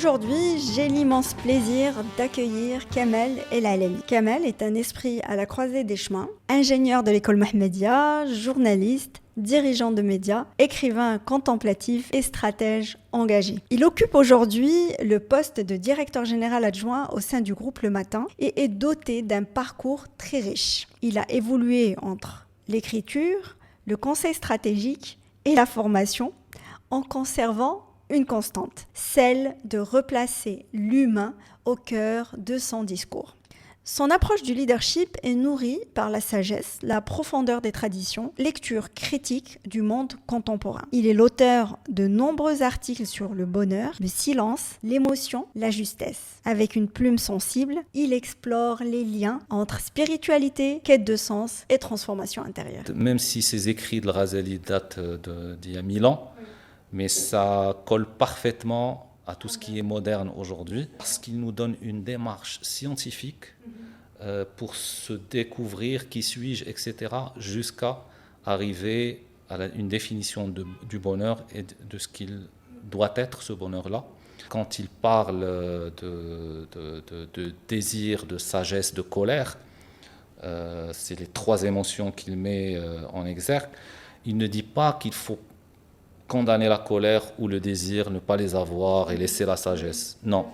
Aujourd'hui, j'ai l'immense plaisir d'accueillir Kamel El Alemi. Kamel est un esprit à la croisée des chemins, ingénieur de l'école Mohammedia, journaliste, dirigeant de médias, écrivain contemplatif et stratège engagé. Il occupe aujourd'hui le poste de directeur général adjoint au sein du groupe Le Matin et est doté d'un parcours très riche. Il a évolué entre l'écriture, le conseil stratégique et la formation en conservant une constante, celle de replacer l'humain au cœur de son discours. Son approche du leadership est nourrie par la sagesse, la profondeur des traditions, lecture critique du monde contemporain. Il est l'auteur de nombreux articles sur le bonheur, le silence, l'émotion, la justesse. Avec une plume sensible, il explore les liens entre spiritualité, quête de sens et transformation intérieure. Même si ces écrits de Razali datent d'il y a 1000 ans, mais ça colle parfaitement à tout ce qui est moderne aujourd'hui, parce qu'il nous donne une démarche scientifique pour se découvrir qui suis-je, etc., jusqu'à arriver à une définition du bonheur et de ce qu'il doit être, ce bonheur-là. Quand il parle de désir, de sagesse, de colère, c'est les trois émotions qu'il met en exergue. Il ne dit pas qu'il faut condamner la colère ou le désir, ne pas les avoir et laisser la sagesse. Non.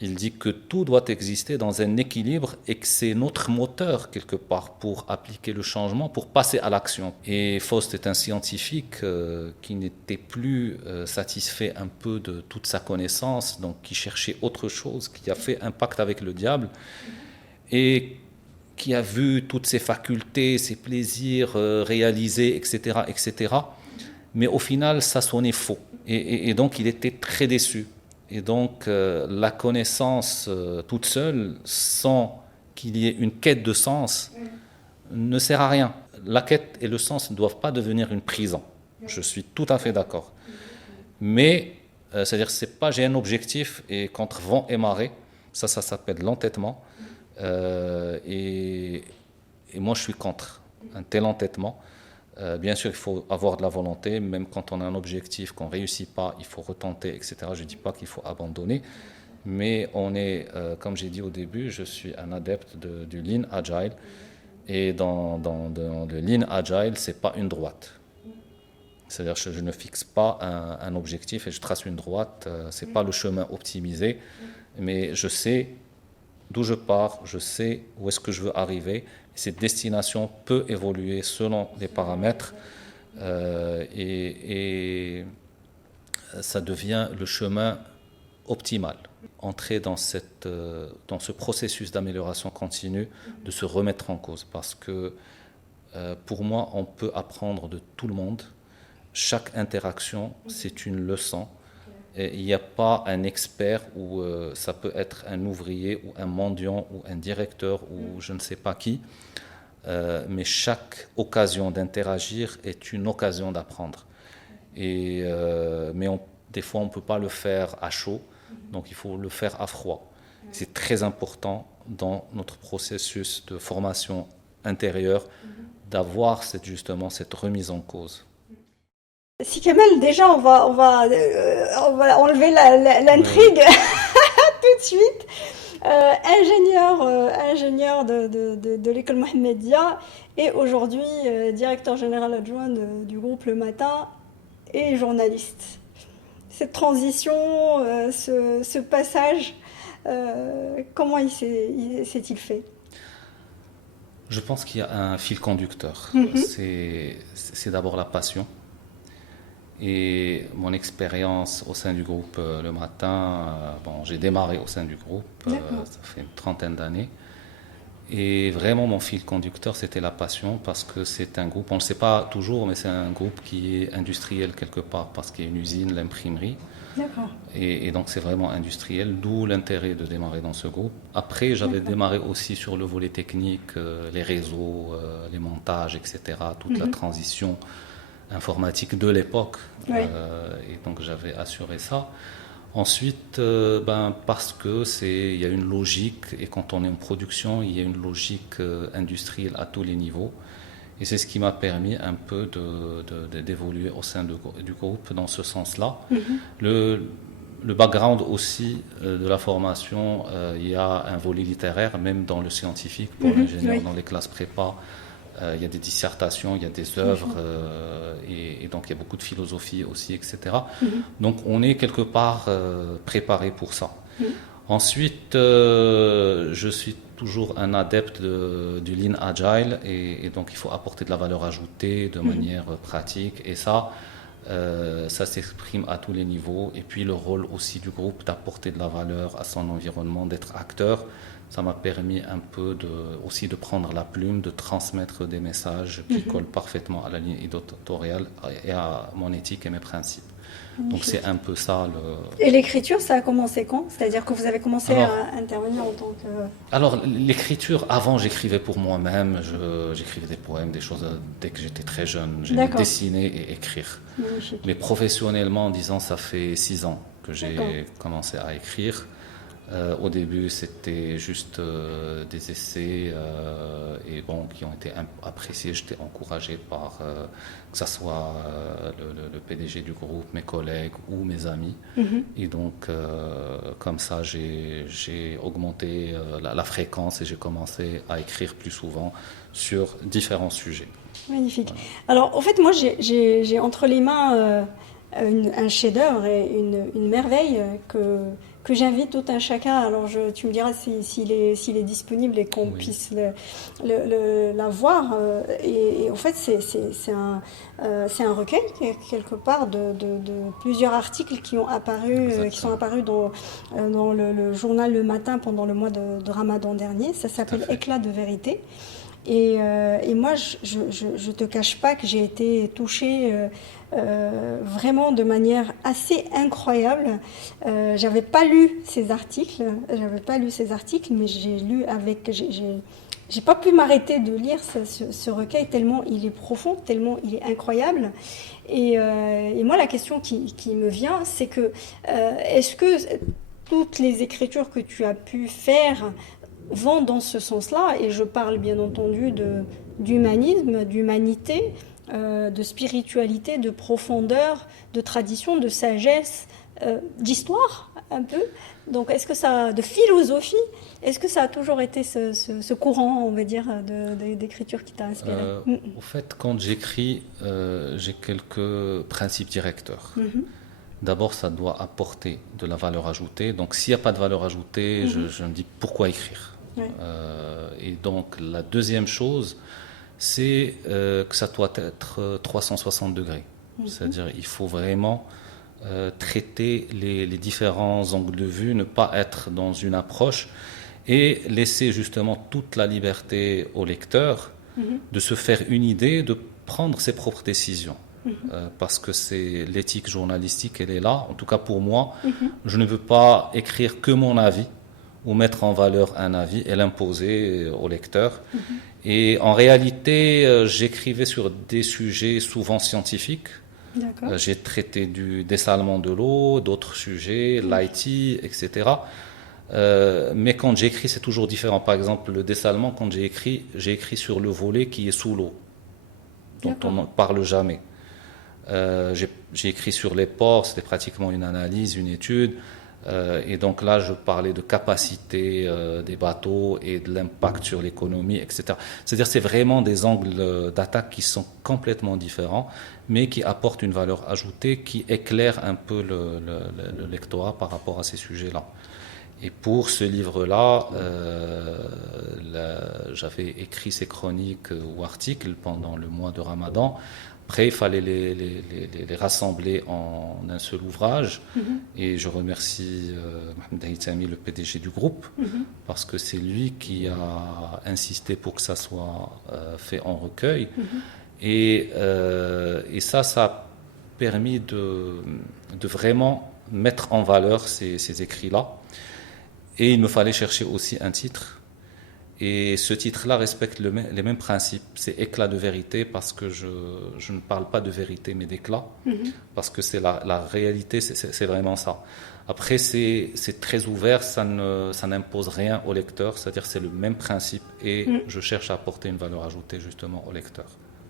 Il dit que tout doit exister dans un équilibre et que c'est notre moteur, quelque part, pour appliquer le changement, pour passer à l'action. Et Faust est un scientifique qui n'était plus satisfait un peu de toute sa connaissance, donc qui cherchait autre chose, qui a fait un pacte avec le diable et qui a vu toutes ses facultés, ses plaisirs réalisés, etc., etc., mais au final, ça sonnait faux. Et donc, il était très déçu. Et donc, la connaissance toute seule, sans qu'il y ait une quête de sens, ne sert à rien. La quête et le sens ne doivent pas devenir une prison. Je suis tout à fait d'accord. Mais, c'est-à-dire, c'est pas j'ai un objectif et contre vent et marée, ça s'appelle l'entêtement. Et moi, je suis contre un tel entêtement. Bien sûr, il faut avoir de la volonté, même quand on a un objectif, qu'on ne réussit pas, il faut retenter, etc. Je ne dis pas qu'il faut abandonner, mais on est, comme j'ai dit au début, je suis un adepte du Lean Agile, et dans le Lean Agile, ce n'est pas une droite. C'est-à-dire que je ne fixe pas un objectif et je trace une droite, ce n'est pas le chemin optimisé, mais je sais d'où je pars, je sais où est-ce que je veux arriver. Cette destination peut évoluer selon les paramètres et ça devient le chemin optimal. Entrer dans ce processus d'amélioration continue, de se remettre en cause. Parce que pour moi, on peut apprendre de tout le monde. Chaque interaction, c'est une leçon. Il n'y a pas un expert ou ça peut être un ouvrier ou un mendiant ou un directeur ou je ne sais pas qui, mais chaque occasion d'interagir est une occasion d'apprendre. Mais des fois on ne peut pas le faire à chaud, donc il faut le faire à froid. C'est très important dans notre processus de formation intérieure d'avoir justement cette remise en cause. Si Kamel, déjà, on va enlever l'intrigue tout de suite. Ingénieur de l'école Mohammedia et aujourd'hui directeur général adjoint du groupe Le Matin et journaliste. Cette transition, ce passage, comment s'est-il fait ? Je pense qu'il y a un fil conducteur. C'est d'abord la passion. Et mon expérience au sein du groupe Le Matin, j'ai démarré au sein du groupe, ça fait une trentaine d'années. Et vraiment, mon fil conducteur, c'était la passion, parce que c'est un groupe, on ne le sait pas toujours, mais c'est un groupe qui est industriel quelque part, parce qu'il y a une usine, l'imprimerie. D'accord. Et donc, c'est vraiment industriel, d'où l'intérêt de démarrer dans ce groupe. Après, j'avais démarré aussi sur le volet technique, les réseaux, les montages, etc., toute la transition informatique de l'époque, et donc j'avais assuré ça. Ensuite, parce que il y a une logique, et quand on est en production, il y a une logique industrielle à tous les niveaux, et c'est ce qui m'a permis un peu d'évoluer au sein du groupe dans ce sens-là. le background aussi de la formation, il y a un volet littéraire, même dans le scientifique, pour l'ingénieur, oui. dans les classes prépa. Il y a des dissertations, il y a des œuvres, et donc il y a beaucoup de philosophie aussi, etc. Donc on est quelque part préparé pour ça. Ensuite, je suis toujours un adepte du Lean Agile, et donc il faut apporter de la valeur ajoutée de manière pratique, et ça s'exprime à tous les niveaux. Et puis le rôle aussi du groupe d'apporter de la valeur à son environnement, d'être acteur. Ça m'a permis un peu aussi de prendre la plume, de transmettre des messages qui collent parfaitement à la ligne éditoriale et à mon éthique et mes principes. Donc c'est un peu ça. Et l'écriture, ça a commencé quand? C'est-à-dire que vous avez commencé à intervenir en tant que... Alors l'écriture, avant j'écrivais pour moi-même, j'écrivais des poèmes, des choses dès que j'étais très jeune. J'aimais dessiner et écrire. Magnifique. Mais professionnellement, disons, ça fait 6 ans que j'ai commencé à écrire. Au début, c'était juste des essais qui ont été appréciés. J'étais encouragé par que ce soit le PDG du groupe, mes collègues ou mes amis. Et donc, comme ça, j'ai augmenté la fréquence et j'ai commencé à écrire plus souvent sur différents sujets. Magnifique. Voilà. Alors, en fait, moi, j'ai entre les mains un chef-d'œuvre et une merveille que j'invite tout un chacun. Alors tu me diras s'il est disponible et qu'on puisse la voir. Et en fait, c'est un recueil quelque part de plusieurs articles qui sont apparus dans le journal Le Matin pendant le mois de Ramadan dernier. Ça s'appelle Éclat de vérité. Et moi, je te cache pas que j'ai été touchée vraiment de manière assez incroyable. J'avais pas lu ces articles, mais j'ai lu j'ai pas pu m'arrêter de lire ce recueil tellement il est profond, tellement il est incroyable. Et moi, la question qui me vient, c'est que est-ce que toutes les écritures que tu as pu faire vont dans ce sens-là, et je parle bien entendu d'humanisme, d'humanité, de spiritualité, de profondeur, de tradition, de sagesse, d'histoire un peu. Donc est-ce que de philosophie, est-ce que ça a toujours été ce courant, on va dire, d'écriture qui t'a inspiré? Au fait, quand j'écris, j'ai quelques principes directeurs. D'abord, ça doit apporter de la valeur ajoutée. Donc s'il n'y a pas de valeur ajoutée, je me dis pourquoi écrire. Et donc la deuxième chose, c'est que ça doit être 360 degrés. C'est-à-dire il faut vraiment traiter les différents angles de vue, ne pas être dans une approche et laisser justement toute la liberté au lecteur de se faire une idée, de prendre ses propres décisions. Parce que c'est l'éthique journalistique, elle est là. En tout cas pour moi, je ne veux pas écrire que mon avis ou mettre en valeur un avis et l'imposer au lecteur. Et en réalité, j'écrivais sur des sujets souvent scientifiques. J'ai traité du dessalement de l'eau, d'autres sujets, l'IT, etc. Mais quand j'écris, c'est toujours différent. Par exemple, le dessalement, quand j'ai écrit sur le volet qui est sous l'eau, dont on ne parle jamais. J'ai écrit sur les ports, c'était pratiquement une analyse, une étude. Et donc là, je parlais de capacité des bateaux et de l'impact sur l'économie, etc. C'est-à-dire c'est vraiment des angles d'attaque qui sont complètement différents, mais qui apportent une valeur ajoutée, qui éclaire un peu le lectorat par rapport à ces sujets-là. Et pour ce livre-là, j'avais écrit ces chroniques ou articles pendant le mois de Ramadan. Après, il fallait les rassembler en un seul ouvrage. Et je remercie Mohamed Haythami, le PDG du groupe, parce que c'est lui qui a insisté pour que ça soit fait en recueil. Et ça a permis de vraiment mettre en valeur ces écrits-là. Et il me fallait chercher aussi un titre. Et ce titre-là respecte les mêmes principes. C'est éclat de vérité parce que je ne parle pas de vérité mais d'éclat. Parce que c'est la réalité, c'est vraiment ça. Après, c'est très ouvert, ça n'impose rien au lecteur. C'est-à-dire c'est le même principe et je cherche à apporter une valeur ajoutée justement au lecteur.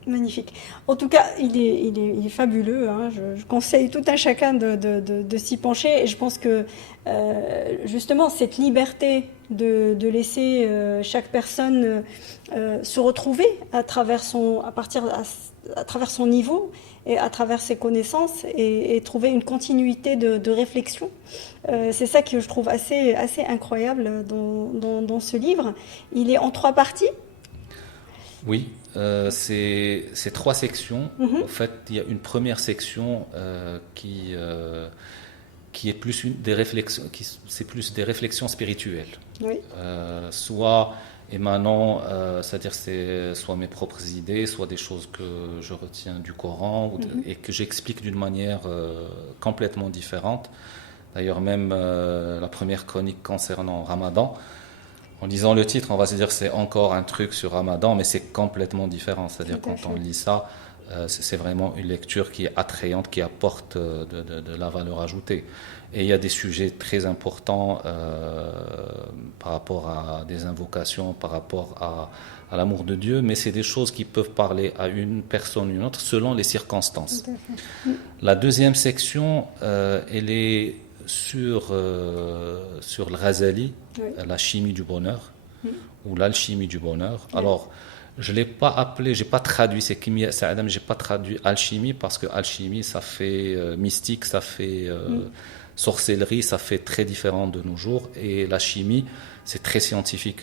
Magnifique. En tout cas, il est fabuleux, hein. Je conseille tout un chacun de s'y pencher. Et je pense que justement, cette liberté de laisser chaque personne se retrouver à travers à travers son niveau et à travers ses connaissances et trouver une continuité de réflexion. C'est ça que je trouve assez incroyable dans ce livre. Il est en 3 parties. Oui, c'est 3 sections. En fait, il y a une première section qui est plus des réflexions, c'est plus des réflexions spirituelles. Oui. Soit émanant, c'est-à-dire c'est soit mes propres idées, soit des choses que je retiens du Coran et que j'explique d'une manière complètement différente. D'ailleurs, même la première chronique concernant Ramadan, en lisant le titre, on va se dire c'est encore un truc sur Ramadan, mais c'est complètement différent. C'est-à-dire quand on lit ça, c'est vraiment une lecture qui est attrayante, qui apporte de la valeur ajoutée. Et il y a des sujets très importants par rapport à des invocations, par rapport à l'amour de Dieu, mais c'est des choses qui peuvent parler à une personne ou une autre selon les circonstances. La deuxième section, elle est sur le Ghazali, la chimie du bonheur, ou l'alchimie du bonheur. Alors, je l'ai pas appelé, j'ai pas traduit, c'est Kimia Sa'adam, j'ai pas traduit alchimie parce que alchimie, ça fait mystique, ça fait sorcellerie, ça fait très différent de nos jours. Et la chimie, c'est très scientifique.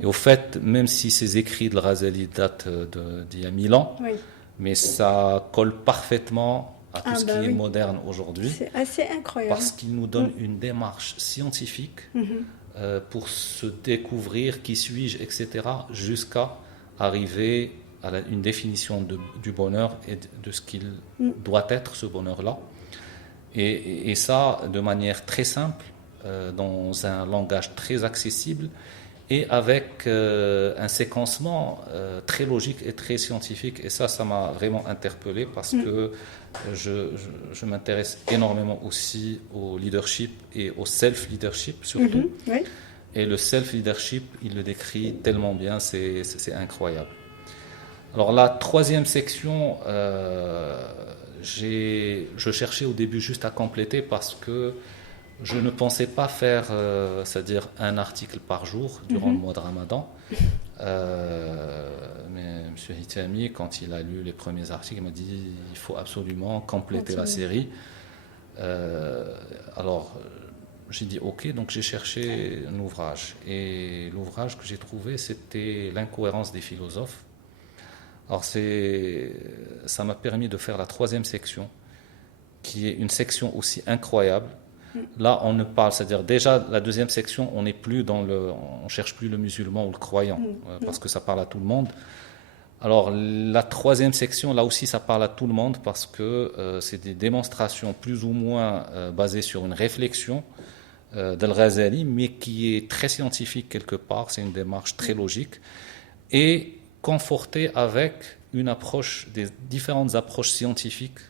Et au fait, même si ces écrits de Ghazali datent d'il y a 1000 ans, mais ça colle parfaitement à tout ce qui est moderne aujourd'hui. C'est assez incroyable. Parce qu'il nous donne une démarche scientifique pour se découvrir qui suis-je, etc., jusqu'à arriver à une définition du bonheur et de ce qu'il doit être, ce bonheur-là. Et ça, de manière très simple, dans un langage très accessible, et avec un séquencement très logique et très scientifique. Et ça m'a vraiment interpellé parce que je m'intéresse énormément aussi au leadership et au self-leadership surtout. Et le self-leadership, il le décrit tellement bien, c'est incroyable. Alors la troisième section, je cherchais au début juste à compléter parce que je ne pensais pas faire, c'est-à-dire un article par jour durant le mois de Ramadan. Mais M. Hitami, quand il a lu les premiers articles, il m'a dit il faut absolument compléter la série. Alors, j'ai dit ok, donc j'ai cherché un ouvrage. Et l'ouvrage que j'ai trouvé, c'était L'incohérence des philosophes. Alors, ça m'a permis de faire la troisième section, qui est une section aussi incroyable. Là, on ne parle, c'est-à-dire déjà la deuxième section, on cherche plus le musulman ou le croyant, parce que ça parle à tout le monde. Alors la troisième section, là aussi, ça parle à tout le monde parce que c'est des démonstrations plus ou moins basées sur une réflexion d'Al-Ghazali, mais qui est très scientifique quelque part. C'est une démarche très logique et confortée avec une approche, des différentes approches scientifiques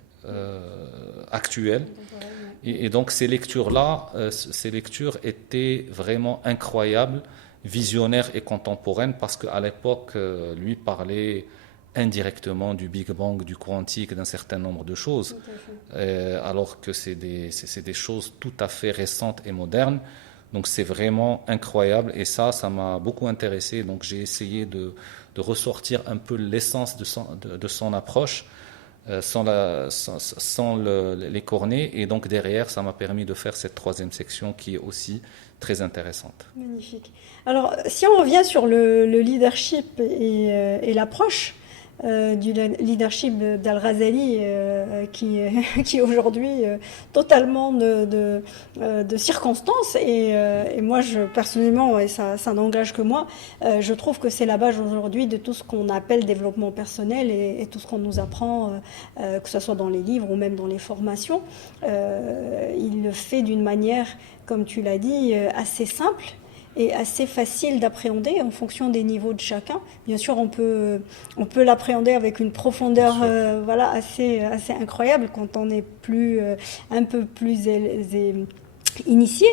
actuelles. Et donc ces lectures-là, ces lectures étaient vraiment incroyables, visionnaires et contemporaines, parce qu'à l'époque, lui parlait indirectement du Big Bang, du quantique, d'un certain nombre de choses, alors que c'est des choses tout à fait récentes et modernes. Donc c'est vraiment incroyable et ça m'a beaucoup intéressé. Donc j'ai essayé de ressortir un peu l'essence de son approche, sans les cornets, et donc derrière ça m'a permis de faire cette troisième section qui est aussi très intéressante. Magnifique. Alors si on revient sur le leadership et l'approche du leadership d'Al-Ghazali qui est aujourd'hui totalement de circonstances et moi personnellement, et ça n'engage que moi, je trouve que c'est la base aujourd'hui de tout ce qu'on appelle développement personnel et tout ce qu'on nous apprend, que ce soit dans les livres ou même dans les formations. Il le fait d'une manière, comme tu l'as dit, assez simple et assez facile d'appréhender en fonction des niveaux de chacun. Bien sûr, on peut l'appréhender avec une profondeur assez incroyable quand on est un peu plus initié.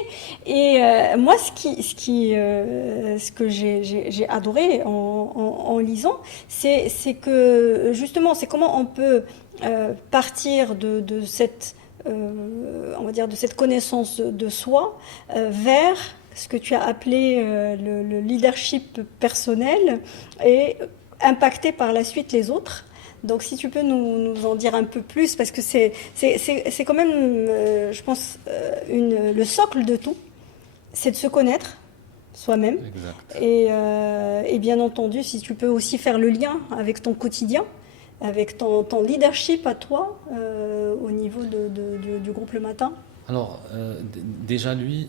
Et moi, ce que j'ai adoré en lisant, c'est que justement, c'est comment on peut partir de cette, on va dire, de cette connaissance de soi vers ce que tu as appelé le leadership personnel et impacter par la suite les autres. Donc si tu peux nous en dire un peu plus, parce que c'est quand même, je pense, le socle de tout, c'est de se connaître soi-même. Exact. Et bien entendu, si tu peux aussi faire le lien avec ton quotidien, avec ton leadership à toi, au niveau du groupe le matin. Alors, déjà lui,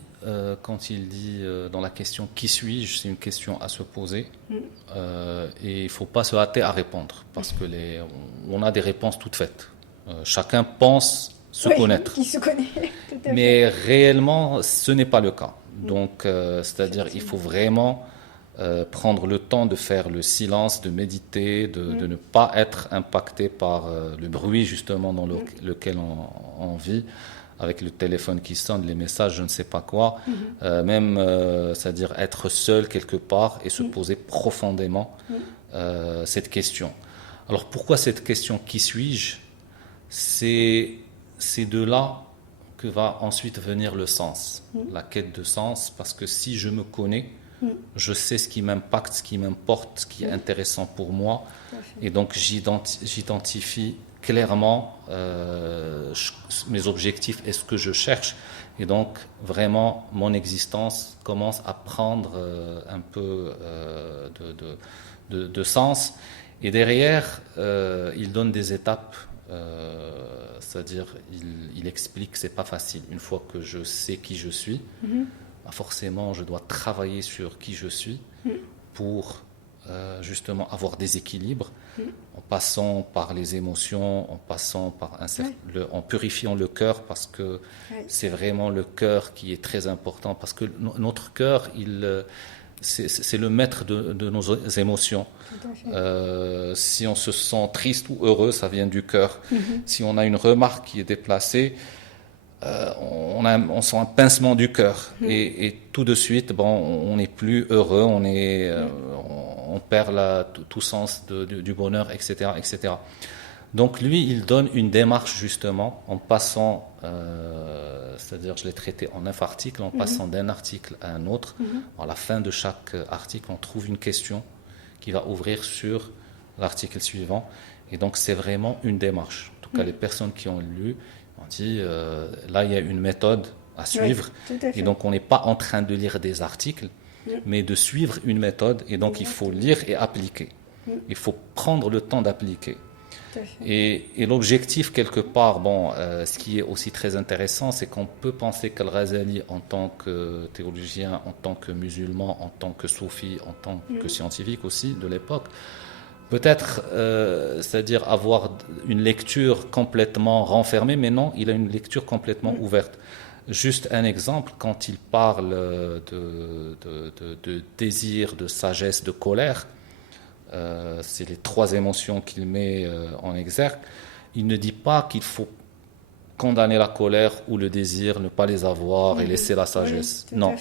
quand il dit dans la question « qui suis-je ?», c'est une question à se poser et il ne faut pas se hâter à répondre parce que on a des réponses toutes faites. Chacun pense se connaître. Qui se connaît, tout à fait. Mais réellement, ce n'est pas le cas. Donc, c'est-à-dire il faut vraiment prendre le temps de faire le silence, de méditer, de ne pas être impacté par le bruit justement dans lequel on vit, avec le téléphone qui sonne, les messages, je ne sais pas quoi, même, c'est-à-dire être seul quelque part et se poser profondément cette question. Alors pourquoi cette question « qui suis-je » c'est de là que va ensuite venir le sens, la quête de sens, parce que si je me connais, je sais ce qui m'impacte, ce qui m'importe, ce qui est intéressant pour moi, et donc j'identifie clairement mes objectifs et ce que je cherche, et donc vraiment mon existence commence à prendre un peu de sens, et derrière il donne des étapes. C'est-à-dire il explique que c'est pas facile. Une fois que je sais qui je suis, forcément je dois travailler sur qui je suis pour justement avoir des équilibres, en passant par les émotions, en passant par en purifiant le cœur, parce que c'est vraiment le cœur qui est très important, parce que notre cœur, c'est le maître de nos émotions. Si on se sent triste ou heureux, ça vient du cœur. Si on a une remarque qui est déplacée, on sent un pincement du cœur. Et tout de suite, on n'est plus heureux, on perd tout sens du bonheur, etc., etc. Donc lui, il donne une démarche justement en passant, c'est-à-dire je l'ai traité en 9 articles, en passant d'un article à un autre. À la fin de chaque article, on trouve une question qui va ouvrir sur l'article suivant. Et donc c'est vraiment une démarche. En tout cas, les personnes qui ont lu ont dit, là il y a une méthode à suivre. Et donc on n'est pas en train de lire des articles, mais de suivre une méthode. Et donc il faut lire et appliquer. Il faut prendre le temps d'appliquer. Et l'objectif, quelque part, ce qui est aussi très intéressant, c'est qu'on peut penser qu'Al-Ghazali, en tant que théologien, en tant que musulman, en tant que soufi, en tant que scientifique aussi de l'époque, peut-être, c'est-à-dire avoir une lecture complètement renfermée, mais non, il a une lecture complètement ouverte. Juste un exemple, quand il parle de désir, de sagesse, de colère, c'est les 3 émotions qu'il met en exergue. Il ne dit pas qu'il faut condamner la colère ou le désir, ne pas les avoir et laisser la sagesse. Non.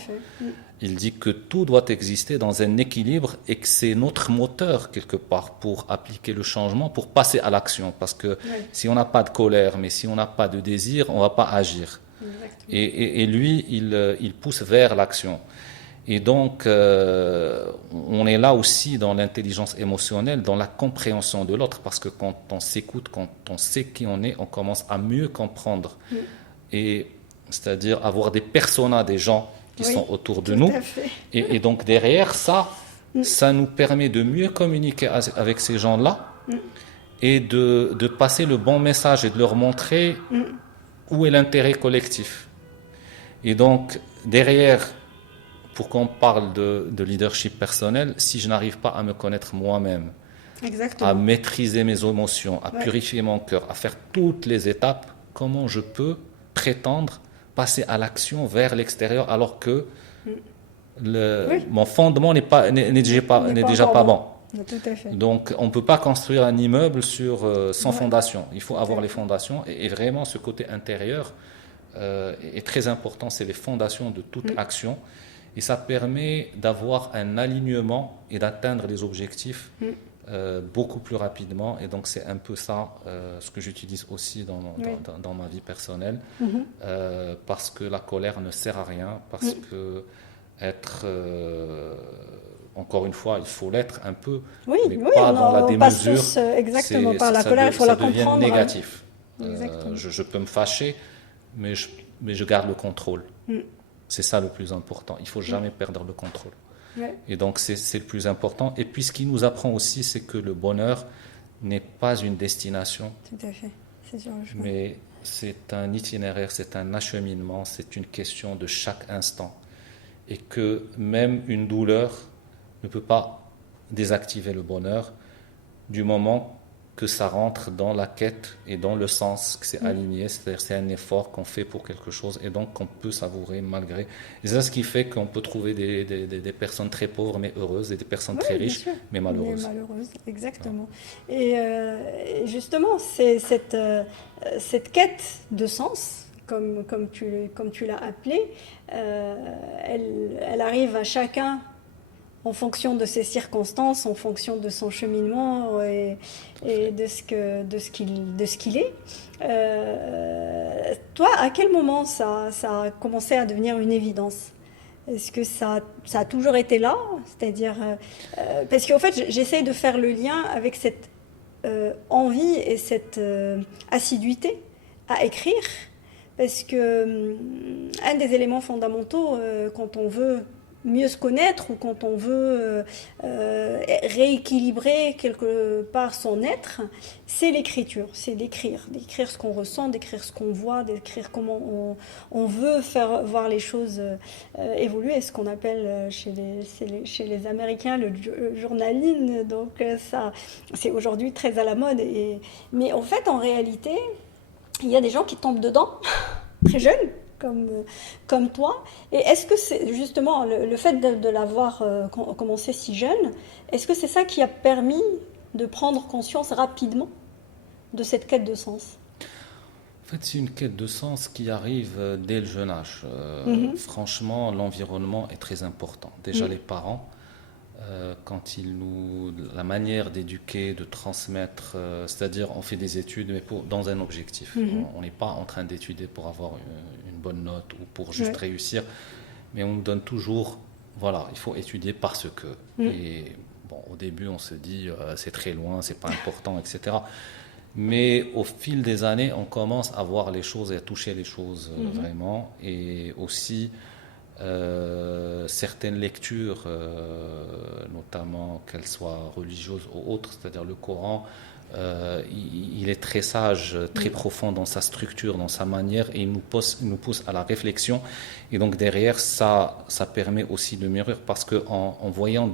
Il dit que tout doit exister dans un équilibre et que c'est notre moteur quelque part pour appliquer le changement, pour passer à l'action. Parce que si on n'a pas de colère, mais si on n'a pas de désir, on ne va pas agir. Et lui, il pousse vers l'action. Et donc, on est là aussi dans l'intelligence émotionnelle, dans la compréhension de l'autre, parce que quand on s'écoute, quand on sait qui on est, on commence à mieux comprendre. Et c'est-à-dire avoir des personas, des gens qui sont autour de nous. Et donc, derrière ça, ça nous permet de mieux communiquer avec ces gens-là et de passer le bon message et de leur montrer où est l'intérêt collectif. Et donc, derrière, pour qu'on parle de leadership personnel, si je n'arrive pas à me connaître moi-même, à maîtriser mes émotions, à purifier mon cœur, à faire toutes les étapes, comment je peux prétendre passer à l'action vers l'extérieur alors que mon fondement n'est déjà pas bon. Tout à fait. Donc on ne peut pas construire un immeuble sans fondation. Il faut avoir les fondations et vraiment ce côté intérieur est très important, c'est les fondations de toute action. Et ça permet d'avoir un alignement et d'atteindre les objectifs beaucoup plus rapidement. Et donc, c'est un peu ça ce que j'utilise aussi dans ma vie personnelle. Parce que la colère ne sert à rien. Parce que être... encore une fois, il faut l'être un peu, mais pas dans la démesure. Tous, exactement, par la colère, il faut la comprendre. Ça devient négatif. Je peux me fâcher, mais je garde le contrôle. C'est ça le plus important. Il ne faut jamais perdre le contrôle. Et donc, c'est le plus important. Et puis, ce qui nous apprend aussi, c'est que le bonheur n'est pas une destination. Tout à fait. C'est sûr, mais c'est un itinéraire, c'est un acheminement, c'est une question de chaque instant. Et que même une douleur ne peut pas désactiver le bonheur du moment que ça rentre dans la quête et dans le sens, que c'est aligné, c'est-à-dire c'est un effort qu'on fait pour quelque chose et donc qu'on peut savourer malgré. Et c'est ça ce qui fait qu'on peut trouver des personnes très pauvres mais heureuses et des personnes très riches mais malheureuses. Exactement. Et justement, c'est cette quête de sens, comme tu l'as appelée, elle arrive à chacun en fonction de ses circonstances, en fonction de son cheminement et de ce qu'il est. Toi, à quel moment ça a commencé à devenir une évidence ? Est-ce que ça a toujours été là ? C'est-à-dire, parce qu'en fait, j'essaye de faire le lien avec cette envie et cette assiduité à écrire, parce que un des éléments fondamentaux quand on veut mieux se connaître ou quand on veut rééquilibrer quelque part son être, c'est l'écriture, c'est d'écrire ce qu'on ressent, d'écrire ce qu'on voit, d'écrire comment on veut faire voir les choses évoluer, ce qu'on appelle chez les Américains le journaling, donc ça c'est aujourd'hui très à la mode, mais en fait en réalité il y a des gens qui tombent dedans très jeunes, comme toi. Et est-ce que c'est justement le fait de l'avoir commencé si jeune, est-ce que c'est ça qui a permis de prendre conscience rapidement de cette quête de sens ? En fait, c'est une quête de sens qui arrive dès le jeune âge. Franchement, l'environnement est très important. Déjà, les parents, quand la manière d'éduquer, de transmettre, c'est-à-dire on fait des études mais dans un objectif. On n'est pas en train d'étudier pour avoir une bonne note ou pour juste réussir, mais on nous donne toujours, voilà, il faut étudier parce que. Et bon, au début on se dit c'est très loin, c'est pas important, etc. Mais au fil des années, on commence à voir les choses et à toucher les choses vraiment, et aussi certaines lectures, notamment qu'elles soient religieuses ou autres, c'est-à-dire le Coran, il est très sage, très profond dans sa structure, dans sa manière, et il nous pousse à la réflexion. Et donc derrière, ça permet aussi de mûrir, parce qu'en voyant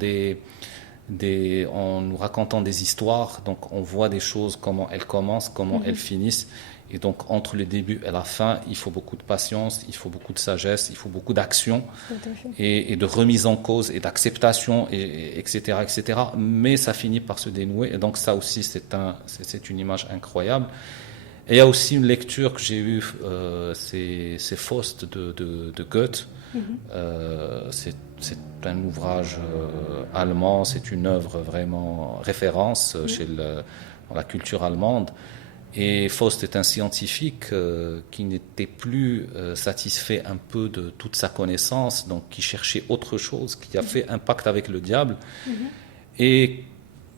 en nous racontant des histoires, donc on voit des choses, comment elles commencent, comment elles finissent. Et donc, entre le début et la fin, il faut beaucoup de patience, il faut beaucoup de sagesse, il faut beaucoup d'action et de remise en cause et d'acceptation, etc., etc. Mais ça finit par se dénouer. Et donc, ça aussi, c'est une image incroyable. Et il y a aussi une lecture que j'ai eue, c'est Faust de Goethe. C'est un ouvrage allemand, c'est une œuvre vraiment référence dans la culture allemande. Et Faust est un scientifique qui n'était plus satisfait un peu de toute sa connaissance, donc qui cherchait autre chose, qui a fait un pacte avec le diable et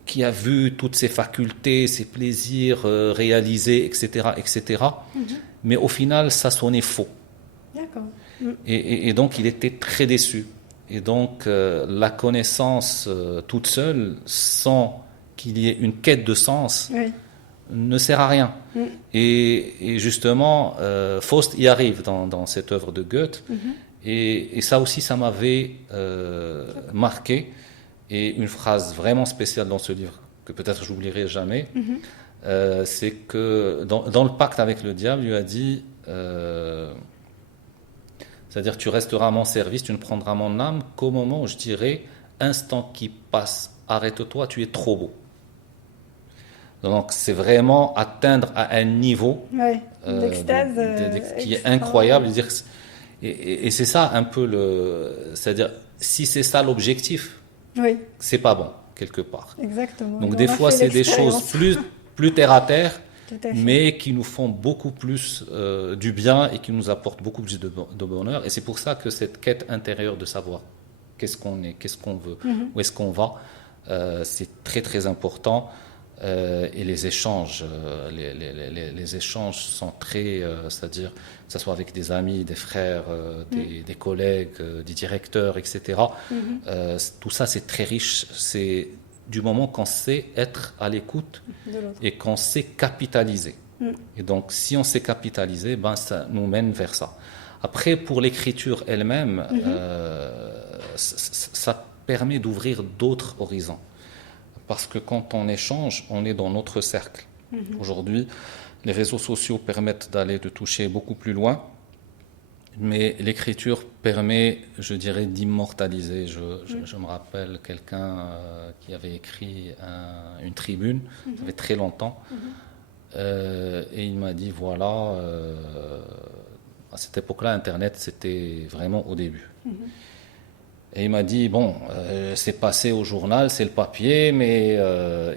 qui a vu toutes ses facultés, ses plaisirs réalisés, etc., etc. Mais au final, ça sonnait faux. D'accord. Et donc, il était très déçu. Et donc, la connaissance toute seule, sans qu'il y ait une quête de sens, ne sert à rien. Et justement, Faust y arrive dans cette œuvre de Goethe. Et ça aussi, ça m'avait marqué. Et une phrase vraiment spéciale dans ce livre, que peut-être je n'oublierai jamais, c'est que dans le pacte avec le diable, il lui a dit, c'est-à-dire tu resteras à mon service, tu ne prendras mon âme qu'au moment où je dirai, instant qui passe, arrête-toi, tu es trop beau. Donc, c'est vraiment atteindre à un niveau d'extase qui est incroyable. Et c'est ça un peu c'est-à-dire, si c'est ça l'objectif, c'est pas bon, quelque part. Exactement. Donc, des fois, c'est des choses plus terre à terre, mais qui nous font beaucoup plus du bien et qui nous apportent beaucoup plus de bonheur. Et c'est pour ça que cette quête intérieure de savoir qu'est-ce qu'on est, qu'est-ce qu'on veut, où est-ce qu'on va, c'est très très important. Et les échanges, les échanges sont très, c'est-à-dire que ce soit avec des amis, des frères, des collègues, des directeurs, etc. Tout ça, c'est très riche. C'est du moment qu'on sait être à l'écoute et qu'on sait capitaliser. Et donc, si on sait capitaliser, ben, ça nous mène vers ça. Après, pour l'écriture elle-même, ça permet d'ouvrir d'autres horizons. Parce que quand on échange, on est dans notre cercle. Aujourd'hui, les réseaux sociaux permettent de toucher beaucoup plus loin, mais l'écriture permet, je dirais, d'immortaliser. Je me rappelle quelqu'un qui avait écrit une tribune, ça fait très longtemps, et il m'a dit, voilà, à cette époque-là, Internet, c'était vraiment au début. Et il m'a dit, bon, c'est passé au journal, c'est le papier, mais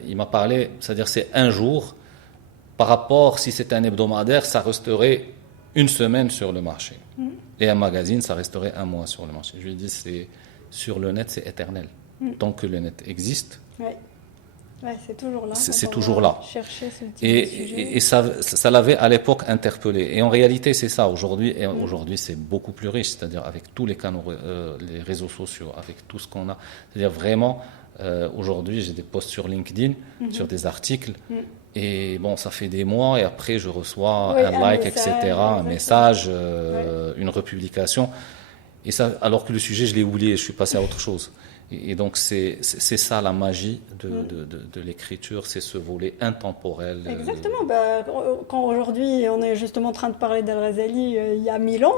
il m'a parlé, c'est-à-dire c'est un jour, par rapport, si c'est un hebdomadaire, ça resterait une semaine sur le marché. Et un magazine, ça resterait un mois sur le marché. Je lui ai dit, sur le net, c'est éternel. Tant que le net existe, c'est toujours là. C'est toujours là. Chercher ce type de sujet. Et ça l'avait à l'époque interpellé. Et en réalité, c'est ça. Aujourd'hui, c'est beaucoup plus riche. C'est-à-dire avec tous les canaux, les réseaux sociaux, avec tout ce qu'on a. C'est-à-dire vraiment, aujourd'hui, j'ai des posts sur LinkedIn, sur des articles. Et bon, ça fait des mois. Et après, je reçois un like, etc., un message, une republication. Et ça, alors que le sujet, je l'ai oublié. Je suis passé à autre chose. Et donc, c'est ça la magie de l'écriture, c'est ce volet intemporel. Exactement. Quand aujourd'hui, on est justement en train de parler d'Al-Razali il y a 1000 ans,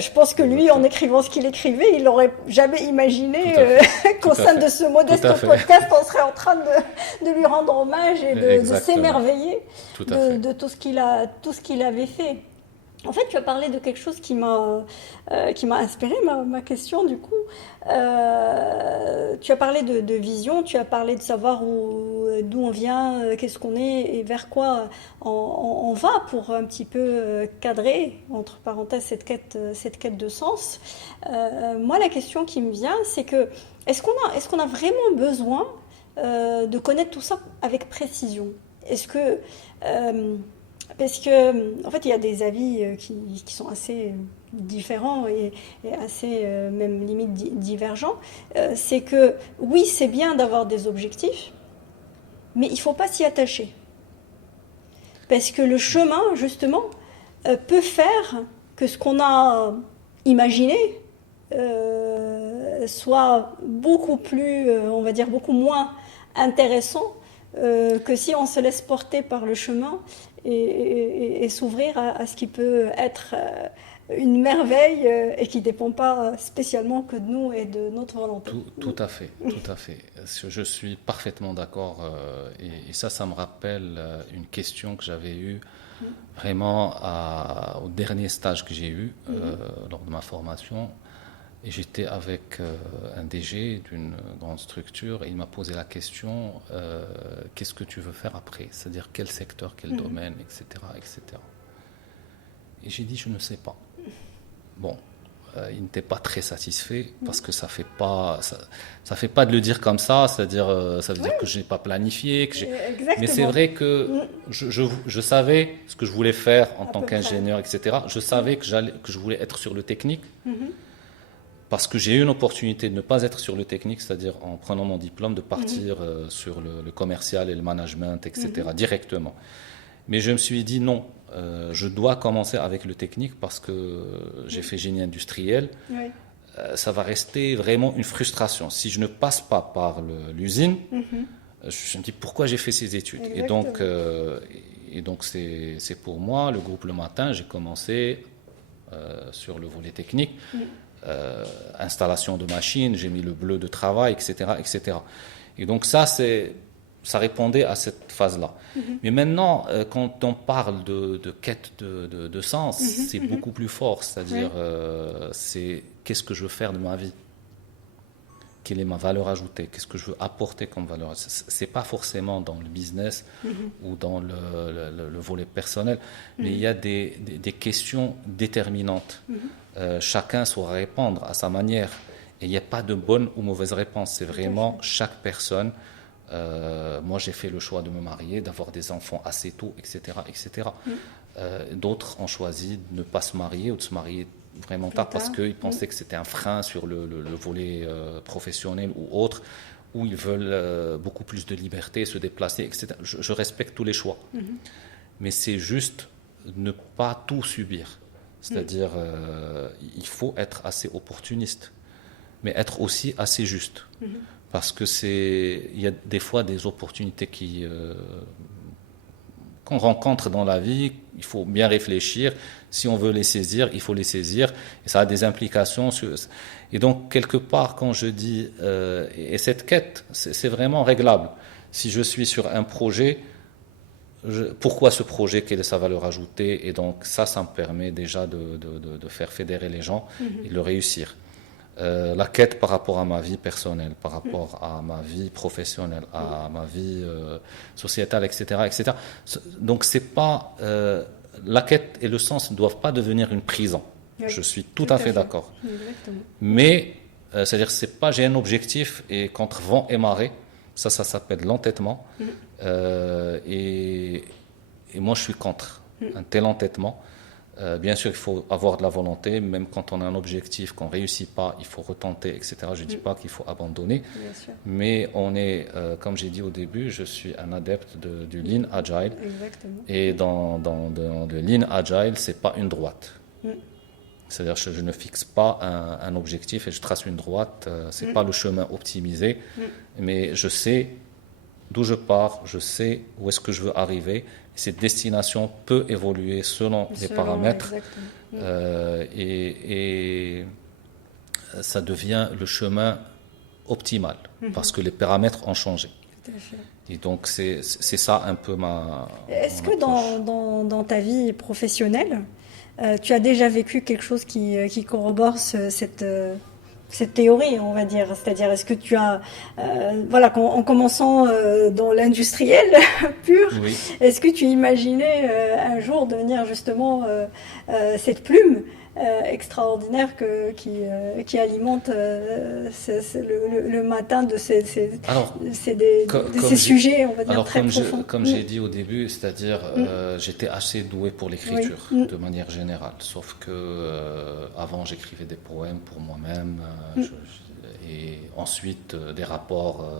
je pense que lui, en écrivant ce qu'il écrivait, il n'aurait jamais imaginé qu'au sein de ce modeste podcast, on serait en train de lui rendre hommage et de s'émerveiller de tout ce qu'il avait fait. En fait, tu as parlé de quelque chose qui m'a inspiré ma question du coup. Tu as parlé de vision, tu as parlé de savoir d'où on vient, qu'est-ce qu'on est et vers quoi on va pour un petit peu cadrer, entre parenthèses, cette quête de sens. Moi, la question qui me vient, c'est que est-ce qu'on a vraiment besoin de connaître tout ça avec précision? Est-ce que parce que, en fait, il y a des avis qui sont assez différents et assez, même limite, divergents. C'est que, oui, c'est bien d'avoir des objectifs, mais il ne faut pas s'y attacher. Parce que le chemin, justement, peut faire que ce qu'on a imaginé soit beaucoup plus, on va dire, beaucoup moins intéressant que si on se laisse porter par le chemin et s'ouvrir à ce qui peut être une merveille et qui ne dépend pas spécialement que de nous et de notre volonté. Tout à fait, tout à fait. Je suis parfaitement d'accord et ça me rappelle une question que j'avais eue vraiment au dernier stage que j'ai eu lors de ma formation. Et j'étais avec un DG d'une grande structure et il m'a posé la question qu'est-ce que tu veux faire après? C'est-à-dire quel secteur, quel domaine, etc., etc. Et j'ai dit je ne sais pas. Bon, il n'était pas très satisfait parce que ça fait pas de le dire comme ça, c'est-à-dire ça veut dire que je n'ai pas planifié, mais c'est vrai que je savais ce que je voulais faire en tant qu'ingénieur, etc. Je savais que je voulais être sur le technique. Parce que j'ai eu une opportunité de ne pas être sur le technique, c'est-à-dire en prenant mon diplôme, de partir sur le commercial et le management, etc., directement. Mais je me suis dit non, je dois commencer avec le technique parce que j'ai fait génie industriel. Ça va rester vraiment une frustration. Si je ne passe pas par l'usine, je me dis pourquoi j'ai fait ces études. Et donc c'est pour moi, le groupe Le Matin, j'ai commencé sur le volet technique. Installation de machines, j'ai mis le bleu de travail, etc., etc. Et donc ça, c'est ça répondait à cette phase-là. Mais maintenant, quand on parle de quête de sens, c'est beaucoup plus fort. C'est-à-dire, c'est qu'est-ce que je veux faire de ma vie? Quelle est ma valeur ajoutée? Qu'est-ce que je veux apporter comme valeur? C'est pas forcément dans le business ou dans le volet personnel, mais il y a des questions déterminantes. Chacun saura répondre à sa manière. Et il n'y a pas de bonne ou mauvaise réponse. C'est vraiment chaque personne. Moi, j'ai fait le choix de me marier, d'avoir des enfants assez tôt, etc., etc. D'autres ont choisi de ne pas se marier ou de se marier vraiment tard parce qu'ils pensaient que c'était un frein sur le volet professionnel ou autre, où ils veulent beaucoup plus de liberté, se déplacer, etc. Je respecte tous les choix. Mais c'est juste ne pas tout subir. C'est-à-dire, il faut être assez opportuniste, mais être aussi assez juste. Parce que il y a des fois des opportunités qu'on rencontre dans la vie, il faut bien réfléchir. Si on veut les saisir, il faut les saisir. Et ça a des implications. Et donc, quelque part, quand je dis... et cette quête, c'est vraiment réglable. Si je suis sur un projet, pourquoi ce projet? Quelle est sa valeur ajoutée? Et donc, ça me permet déjà de faire fédérer les gens et de le réussir. La quête par rapport à ma vie personnelle, par rapport à ma vie professionnelle, à ma vie sociétale, etc., etc. Donc c'est pas la quête et le sens ne doivent pas devenir une prison. Oui, je suis tout à fait d'accord. Exactement. Mais c'est-à-dire c'est pas j'ai un objectif et contre vent et marée, ça s'appelle l'entêtement. Et moi je suis contre un tel entêtement. Bien sûr, il faut avoir de la volonté, même quand on a un objectif, qu'on ne réussit pas, il faut retenter, etc. Je ne dis pas qu'il faut abandonner, mais on est, comme j'ai dit au début, je suis un adepte du Lean Agile. Exactement. Et dans le Lean Agile, ce n'est pas une droite. C'est-à-dire que je ne fixe pas un objectif et je trace une droite, ce n'est pas le chemin optimisé, mais je sais d'où je pars, je sais où est-ce que je veux arriver. Cette destination peut évoluer selon les paramètres et ça devient le chemin optimal parce que les paramètres ont changé. Tout à fait. Et donc c'est ça un peu ma... Est-ce que dans ta vie professionnelle, tu as déjà vécu quelque chose qui corrobore cette théorie, on va dire, c'est-à-dire est-ce que tu as, en commençant dans l'industriel pur, oui. Est-ce que tu imaginais un jour devenir justement cette plume extraordinaire qui alimente le matin de ces sujets, on va dire, très profonds. Comme j'ai dit au début, c'est-à-dire j'étais assez doué pour l'écriture de manière générale, sauf que avant j'écrivais des poèmes pour moi-même et ensuite des rapports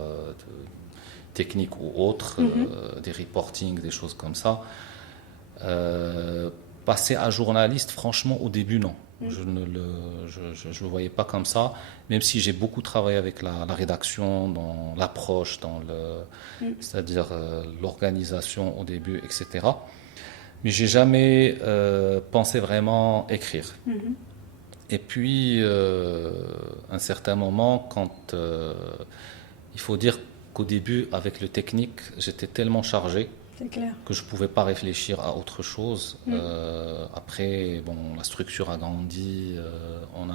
techniques ou autres, des reportings, des choses comme ça. Passer à journaliste, franchement, au début, non. Je ne le voyais pas comme ça, même si j'ai beaucoup travaillé avec la rédaction, dans l'approche, c'est-à-dire l'organisation au début, etc. Mais j'ai jamais pensé vraiment écrire. Et puis, à un certain moment, quand il faut dire qu'au début, avec le technique, j'étais tellement chargé que je ne pouvais pas réfléchir à autre chose. Après, la structure a grandi, on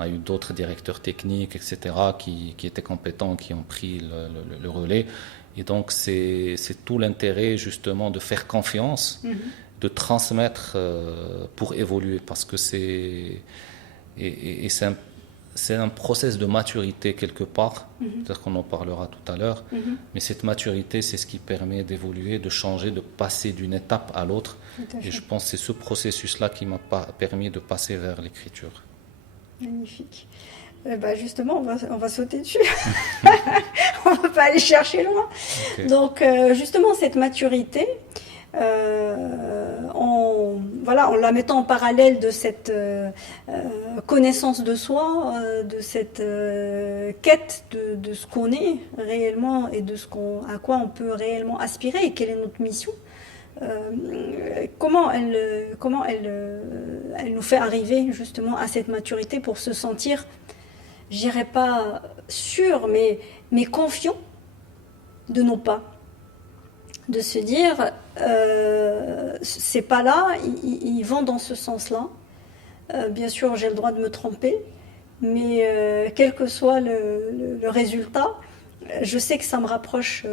a eu d'autres directeurs techniques, etc., qui étaient compétents, qui ont pris le relais. Et donc, c'est tout l'intérêt, justement, de faire confiance, de transmettre pour évoluer, parce que c'est un process de maturité quelque part, peut-être qu'on en parlera tout à l'heure, mais cette maturité, c'est ce qui permet d'évoluer, de changer, de passer d'une étape à l'autre. Et je pense que c'est ce processus-là qui m'a permis de passer vers l'écriture. Magnifique. Justement, on va sauter dessus. On ne va pas aller chercher loin. Okay. Donc, justement, cette maturité, en la mettant en parallèle de cette connaissance de soi, de cette quête de ce qu'on est réellement et de à quoi on peut réellement aspirer et quelle est notre mission, comment elle nous fait arriver justement à cette maturité pour se sentir, je dirais pas sûr, mais confiant de nos pas. De se dire, ces pas-là, ils vont dans ce sens-là. Bien sûr, j'ai le droit de me tromper, mais quel que soit le résultat, je sais que ça me rapproche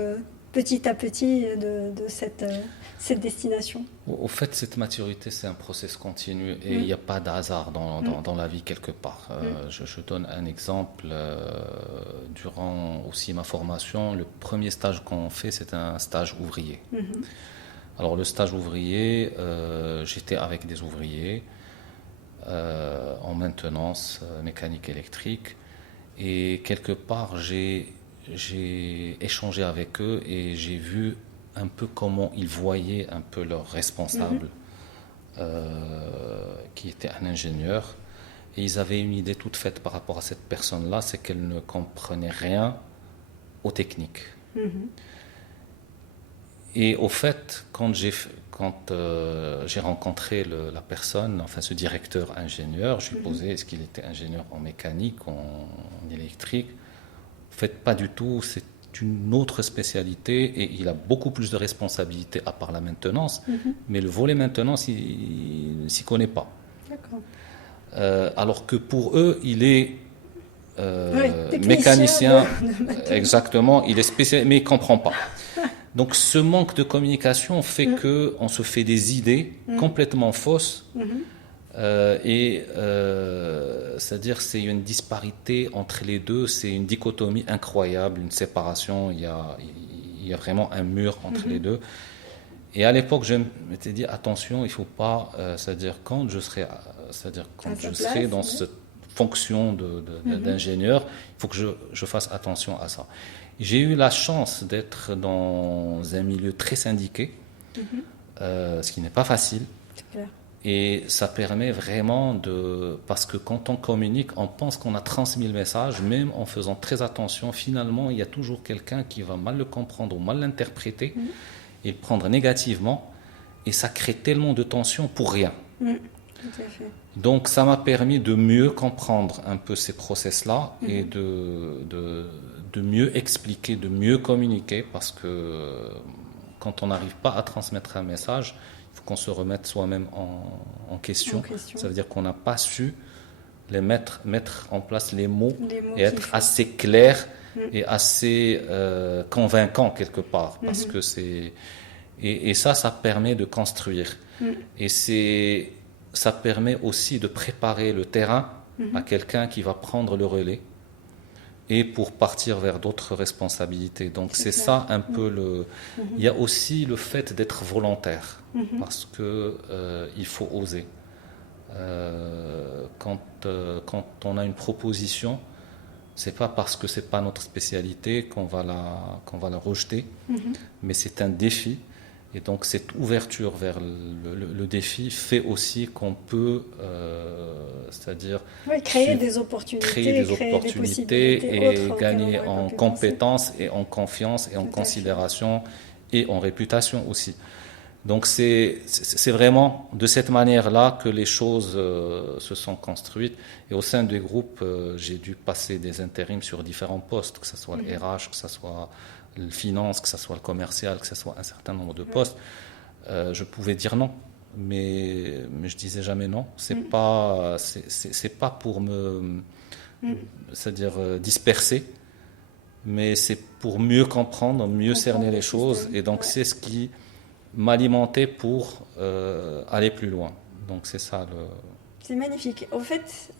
petit à petit de cette destination. Au fait, cette maturité, c'est un process continu et il n'y a pas de hasard dans la vie quelque part. Je donne un exemple. Durant aussi ma formation, le premier stage qu'on fait, c'est un stage ouvrier. Alors le stage ouvrier, j'étais avec des ouvriers en maintenance mécanique électrique et quelque part j'ai échangé avec eux et j'ai vu un peu comment ils voyaient un peu leur responsable qui était un ingénieur et ils avaient une idée toute faite par rapport à cette personne-là, c'est qu'elle ne comprenait rien aux techniques. Et au fait, quand j'ai rencontré la personne, enfin ce directeur ingénieur, je lui ai posé est-ce qu'il était ingénieur en mécanique, en électrique. En fait, pas du tout, c'est une autre spécialité et il a beaucoup plus de responsabilités à part la maintenance, mais le volet maintenance, il ne s'y connaît pas. D'accord. Alors que pour eux, il est mécanicien, exactement, il est spécialisé, mais il ne comprend pas. Donc ce manque de communication fait qu'on se fait des idées complètement fausses c'est-à-dire c'est une disparité entre les deux, c'est une dichotomie incroyable, une séparation, il y a vraiment un mur entre les deux. Et à l'époque, je m'étais dit attention, il ne faut pas, c'est-à-dire quand je serai dans cette fonction d'ingénieur, il faut que je fasse attention à ça. J'ai eu la chance d'être dans un milieu très syndiqué, ce qui n'est pas facile. Et ça permet vraiment parce que quand on communique, on pense qu'on a transmis le message, même en faisant très attention, finalement, il y a toujours quelqu'un qui va mal le comprendre ou mal l'interpréter et le prendre négativement. Et ça crée tellement de tension pour rien. Tout à fait. Donc ça m'a permis de mieux comprendre un peu ces process-là et de mieux expliquer, de mieux communiquer, parce que quand on n'arrive pas à transmettre un message, il faut qu'on se remette soi-même en question. Ça veut dire qu'on n'a pas su mettre en place les mots et être assez clair et assez convaincant quelque part, parce que c'est... Et ça permet de construire. Et ça permet aussi de préparer le terrain à quelqu'un qui va prendre le relais et pour partir vers d'autres responsabilités. Donc c'est ça un peu Il y a aussi le fait d'être volontaire, parce que il faut oser. Quand on a une proposition, c'est pas parce que c'est pas notre spécialité qu'on va la rejeter, mais c'est un défi. Et donc cette ouverture vers le défi fait aussi qu'on peut, c'est-à-dire créer des opportunités et gagner en compétences et en confiance et en considération et en réputation aussi. Donc c'est vraiment de cette manière-là que les choses se sont construites. Et au sein du groupe, j'ai dû passer des intérims sur différents postes, que ce soit le RH, que ce soit le finance, que ce soit le commercial, que ce soit un certain nombre de postes. Je pouvais dire non, mais je disais jamais non. C'est pas pour c'est-à-dire disperser, mais c'est pour mieux comprendre, mieux cerner les choses. Et donc c'est ce qui m'alimentait pour aller plus loin. Donc c'est ça C'est magnifique. Au fait,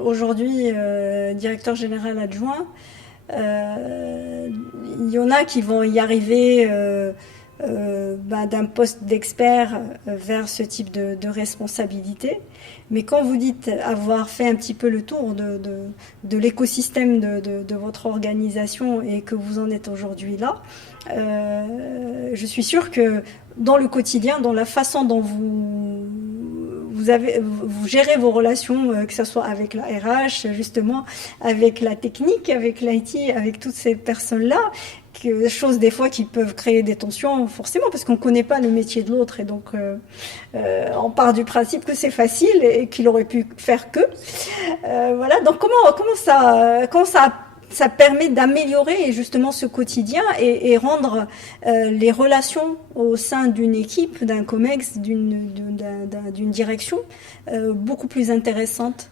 aujourd'hui, directeur général adjoint, il y en a qui vont y arriver d'un poste d'expert vers ce type de responsabilité. Mais quand vous dites avoir fait un petit peu le tour de l'écosystème de votre organisation et que vous en êtes aujourd'hui là, je suis sûre que dans le quotidien, dans la façon dont vous gérez vos relations, que ce soit avec la RH, justement, avec la technique, avec l'IT, avec toutes ces personnes-là, choses des fois qui peuvent créer des tensions, forcément, parce qu'on ne connaît pas le métier de l'autre, et donc on part du principe que c'est facile et qu'il aurait pu faire que. Voilà, donc comment ça ça permet d'améliorer justement ce quotidien et rendre les relations au sein d'une équipe, d'un COMEX, d'une direction beaucoup plus intéressantes.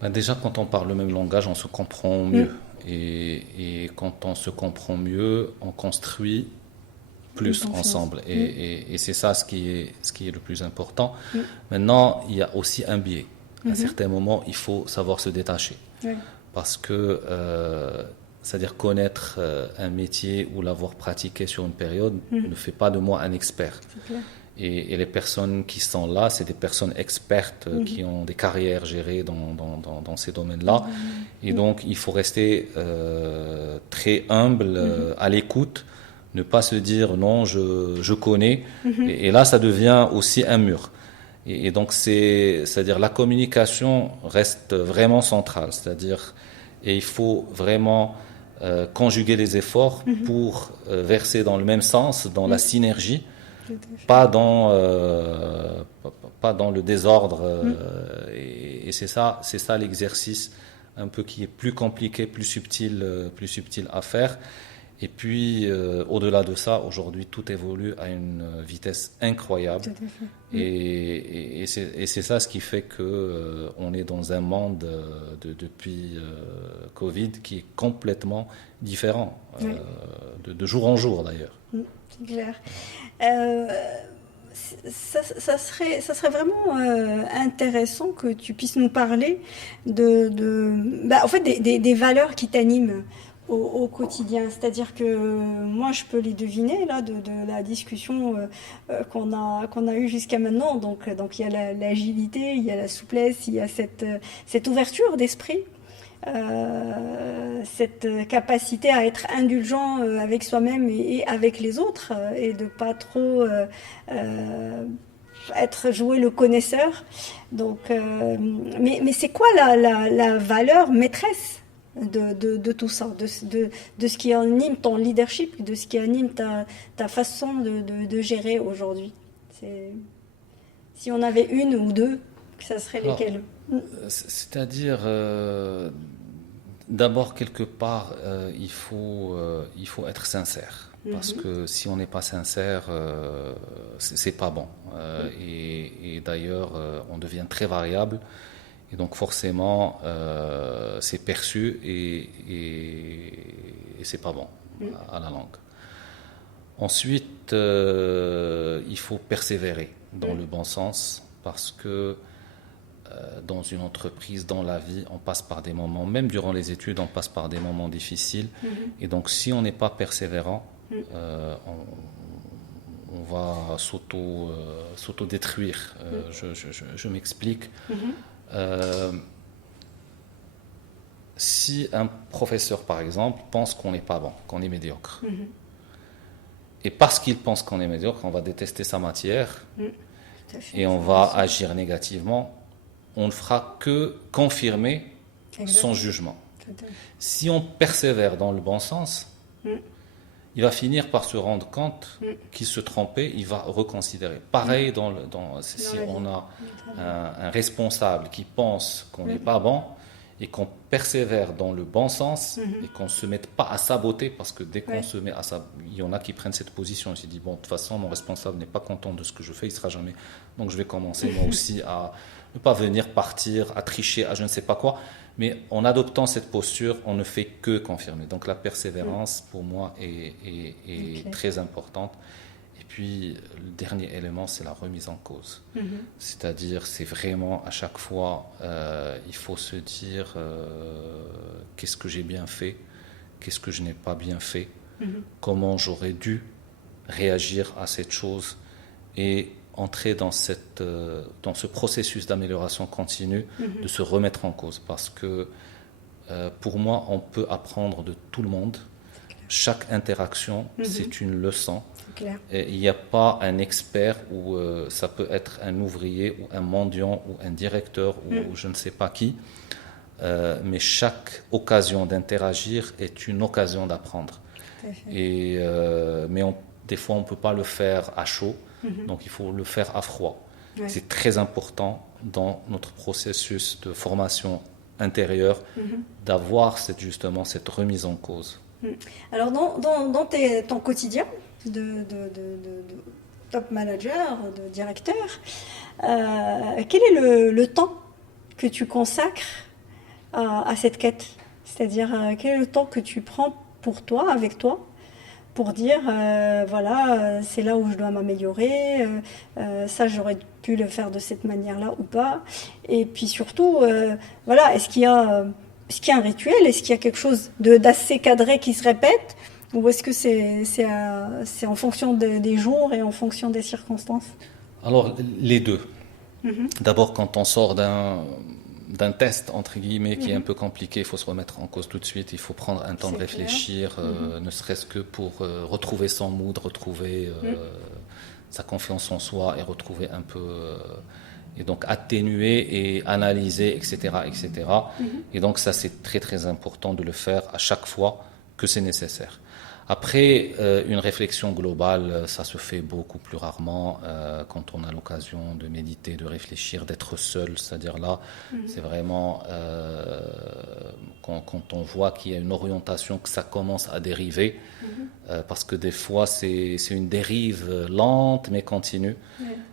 Ben déjà, quand on parle le même langage, on se comprend mieux. Et quand on se comprend mieux, on construit plus ensemble. Et c'est ça ce qui est le plus important. Maintenant, il y a aussi un biais. À certains moments, il faut savoir se détacher. Parce que, c'est-à-dire connaître un métier ou l'avoir pratiqué sur une période ne fait pas de moi un expert. Et les personnes qui sont là, c'est des personnes expertes qui ont des carrières gérées dans ces domaines-là. Et donc, il faut rester très humble, à l'écoute, ne pas se dire non, je connais. Et là, ça devient aussi un mur. Et donc, c'est-à-dire la communication reste vraiment centrale. C'est-à-dire, et il faut vraiment conjuguer les efforts pour verser dans le même sens, dans la synergie. Pas dans le désordre. Et c'est ça l'exercice un peu qui est plus compliqué, plus subtil à faire. Et puis, au-delà de ça, aujourd'hui, tout évolue à une vitesse incroyable. Et c'est ça ce qui fait qu'on est dans un monde depuis Covid qui est complètement différent, de jour en jour d'ailleurs. C'est clair. Ça serait vraiment intéressant que tu puisses nous parler en fait des valeurs qui t'animent au quotidien. C'est-à-dire que moi, je peux les deviner là de la discussion qu'on a eue jusqu'à maintenant. Donc il y a l'agilité, il y a la souplesse, il y a cette ouverture d'esprit. Cette capacité à être indulgent avec soi-même et avec les autres et de pas trop jouer le connaisseur. Donc, mais c'est quoi la valeur maîtresse de tout ça, de ce qui anime ton leadership, de ce qui anime ta façon de gérer aujourd'hui? Si on avait une ou deux, ça serait lesquelles? C'est-à-dire, d'abord, quelque part, il faut être sincère. Parce que si on n'est pas sincère, c'est pas bon. Et d'ailleurs, on devient très variable. Et donc, forcément, c'est perçu et c'est pas bon à la langue. Ensuite, il faut persévérer dans le bon sens parce que dans une entreprise, dans la vie, on passe par des moments, même durant les études, on passe par des moments difficiles. Et donc, si on n'est pas persévérant, on va s'auto-détruire. Je m'explique. Si un professeur, par exemple, pense qu'on n'est pas bon, qu'on est médiocre, et parce qu'il pense qu'on est médiocre, on va détester sa matière et on va agir négativement, on ne fera que confirmer son jugement. Si on persévère dans le bon sens, il va finir par se rendre compte qu'il se trompait, il va reconsidérer. Pareil, si on a un responsable qui pense qu'on n'est pas bon et qu'on persévère dans le bon sens et qu'on ne se mette pas à saboter, parce que dès qu'on se met à saboter, il y en a qui prennent cette position, ils se disent, bon, de toute façon, mon responsable n'est pas content de ce que je fais, il ne sera jamais. Donc je vais commencer moi aussi à ne pas venir partir, à tricher, à je ne sais pas quoi. Mais en adoptant cette posture, on ne fait que confirmer. Donc la persévérance, pour moi, est très importante. Et puis, le dernier élément, c'est la remise en cause. C'est-à-dire, c'est vraiment, à chaque fois, il faut se dire qu'est-ce que j'ai bien fait, qu'est-ce que je n'ai pas bien fait, comment j'aurais dû réagir à cette chose et entrer dans ce processus d'amélioration continue, de se remettre en cause. Parce que pour moi, on peut apprendre de tout le monde. Chaque interaction, c'est une leçon. Et il n'y a pas un expert ou ça peut être un ouvrier ou un mendiant ou un directeur ou je ne sais pas qui. Mais chaque occasion d'interagir est une occasion d'apprendre. Mais des fois, on ne peut pas le faire à chaud. Donc il faut le faire à froid. C'est très important dans notre processus de formation intérieur, d'avoir justement cette remise en cause. Alors, dans ton quotidien de top manager, de directeur, quel est le temps que tu consacres à cette quête? C'est-à-dire, quel est le temps que tu prends pour toi, avec toi, pour dire, voilà, c'est là où je dois m'améliorer, ça j'aurais pu le faire de cette manière-là ou pas. Et puis surtout, voilà, est-ce qu'il y a un rituel, est-ce qu'il y a quelque chose d'assez cadré qui se répète, ou est-ce que c'est en fonction des jours et en fonction des circonstances? Alors, les deux. D'abord, quand on sort d'un test, entre guillemets, qui est un peu compliqué, il faut se remettre en cause tout de suite, il faut prendre un temps de réfléchir, ne serait-ce que pour retrouver son mood, retrouver sa confiance en soi et retrouver un peu... et donc atténuer et analyser, etc. etc. Et donc ça, c'est très très important de le faire à chaque fois que c'est nécessaire. Après, une réflexion globale, ça se fait beaucoup plus rarement quand on a l'occasion de méditer, de réfléchir, d'être seul. C'est-à-dire là, c'est vraiment quand on voit qu'il y a une orientation, que ça commence à dériver, parce que des fois, c'est une dérive lente mais continue.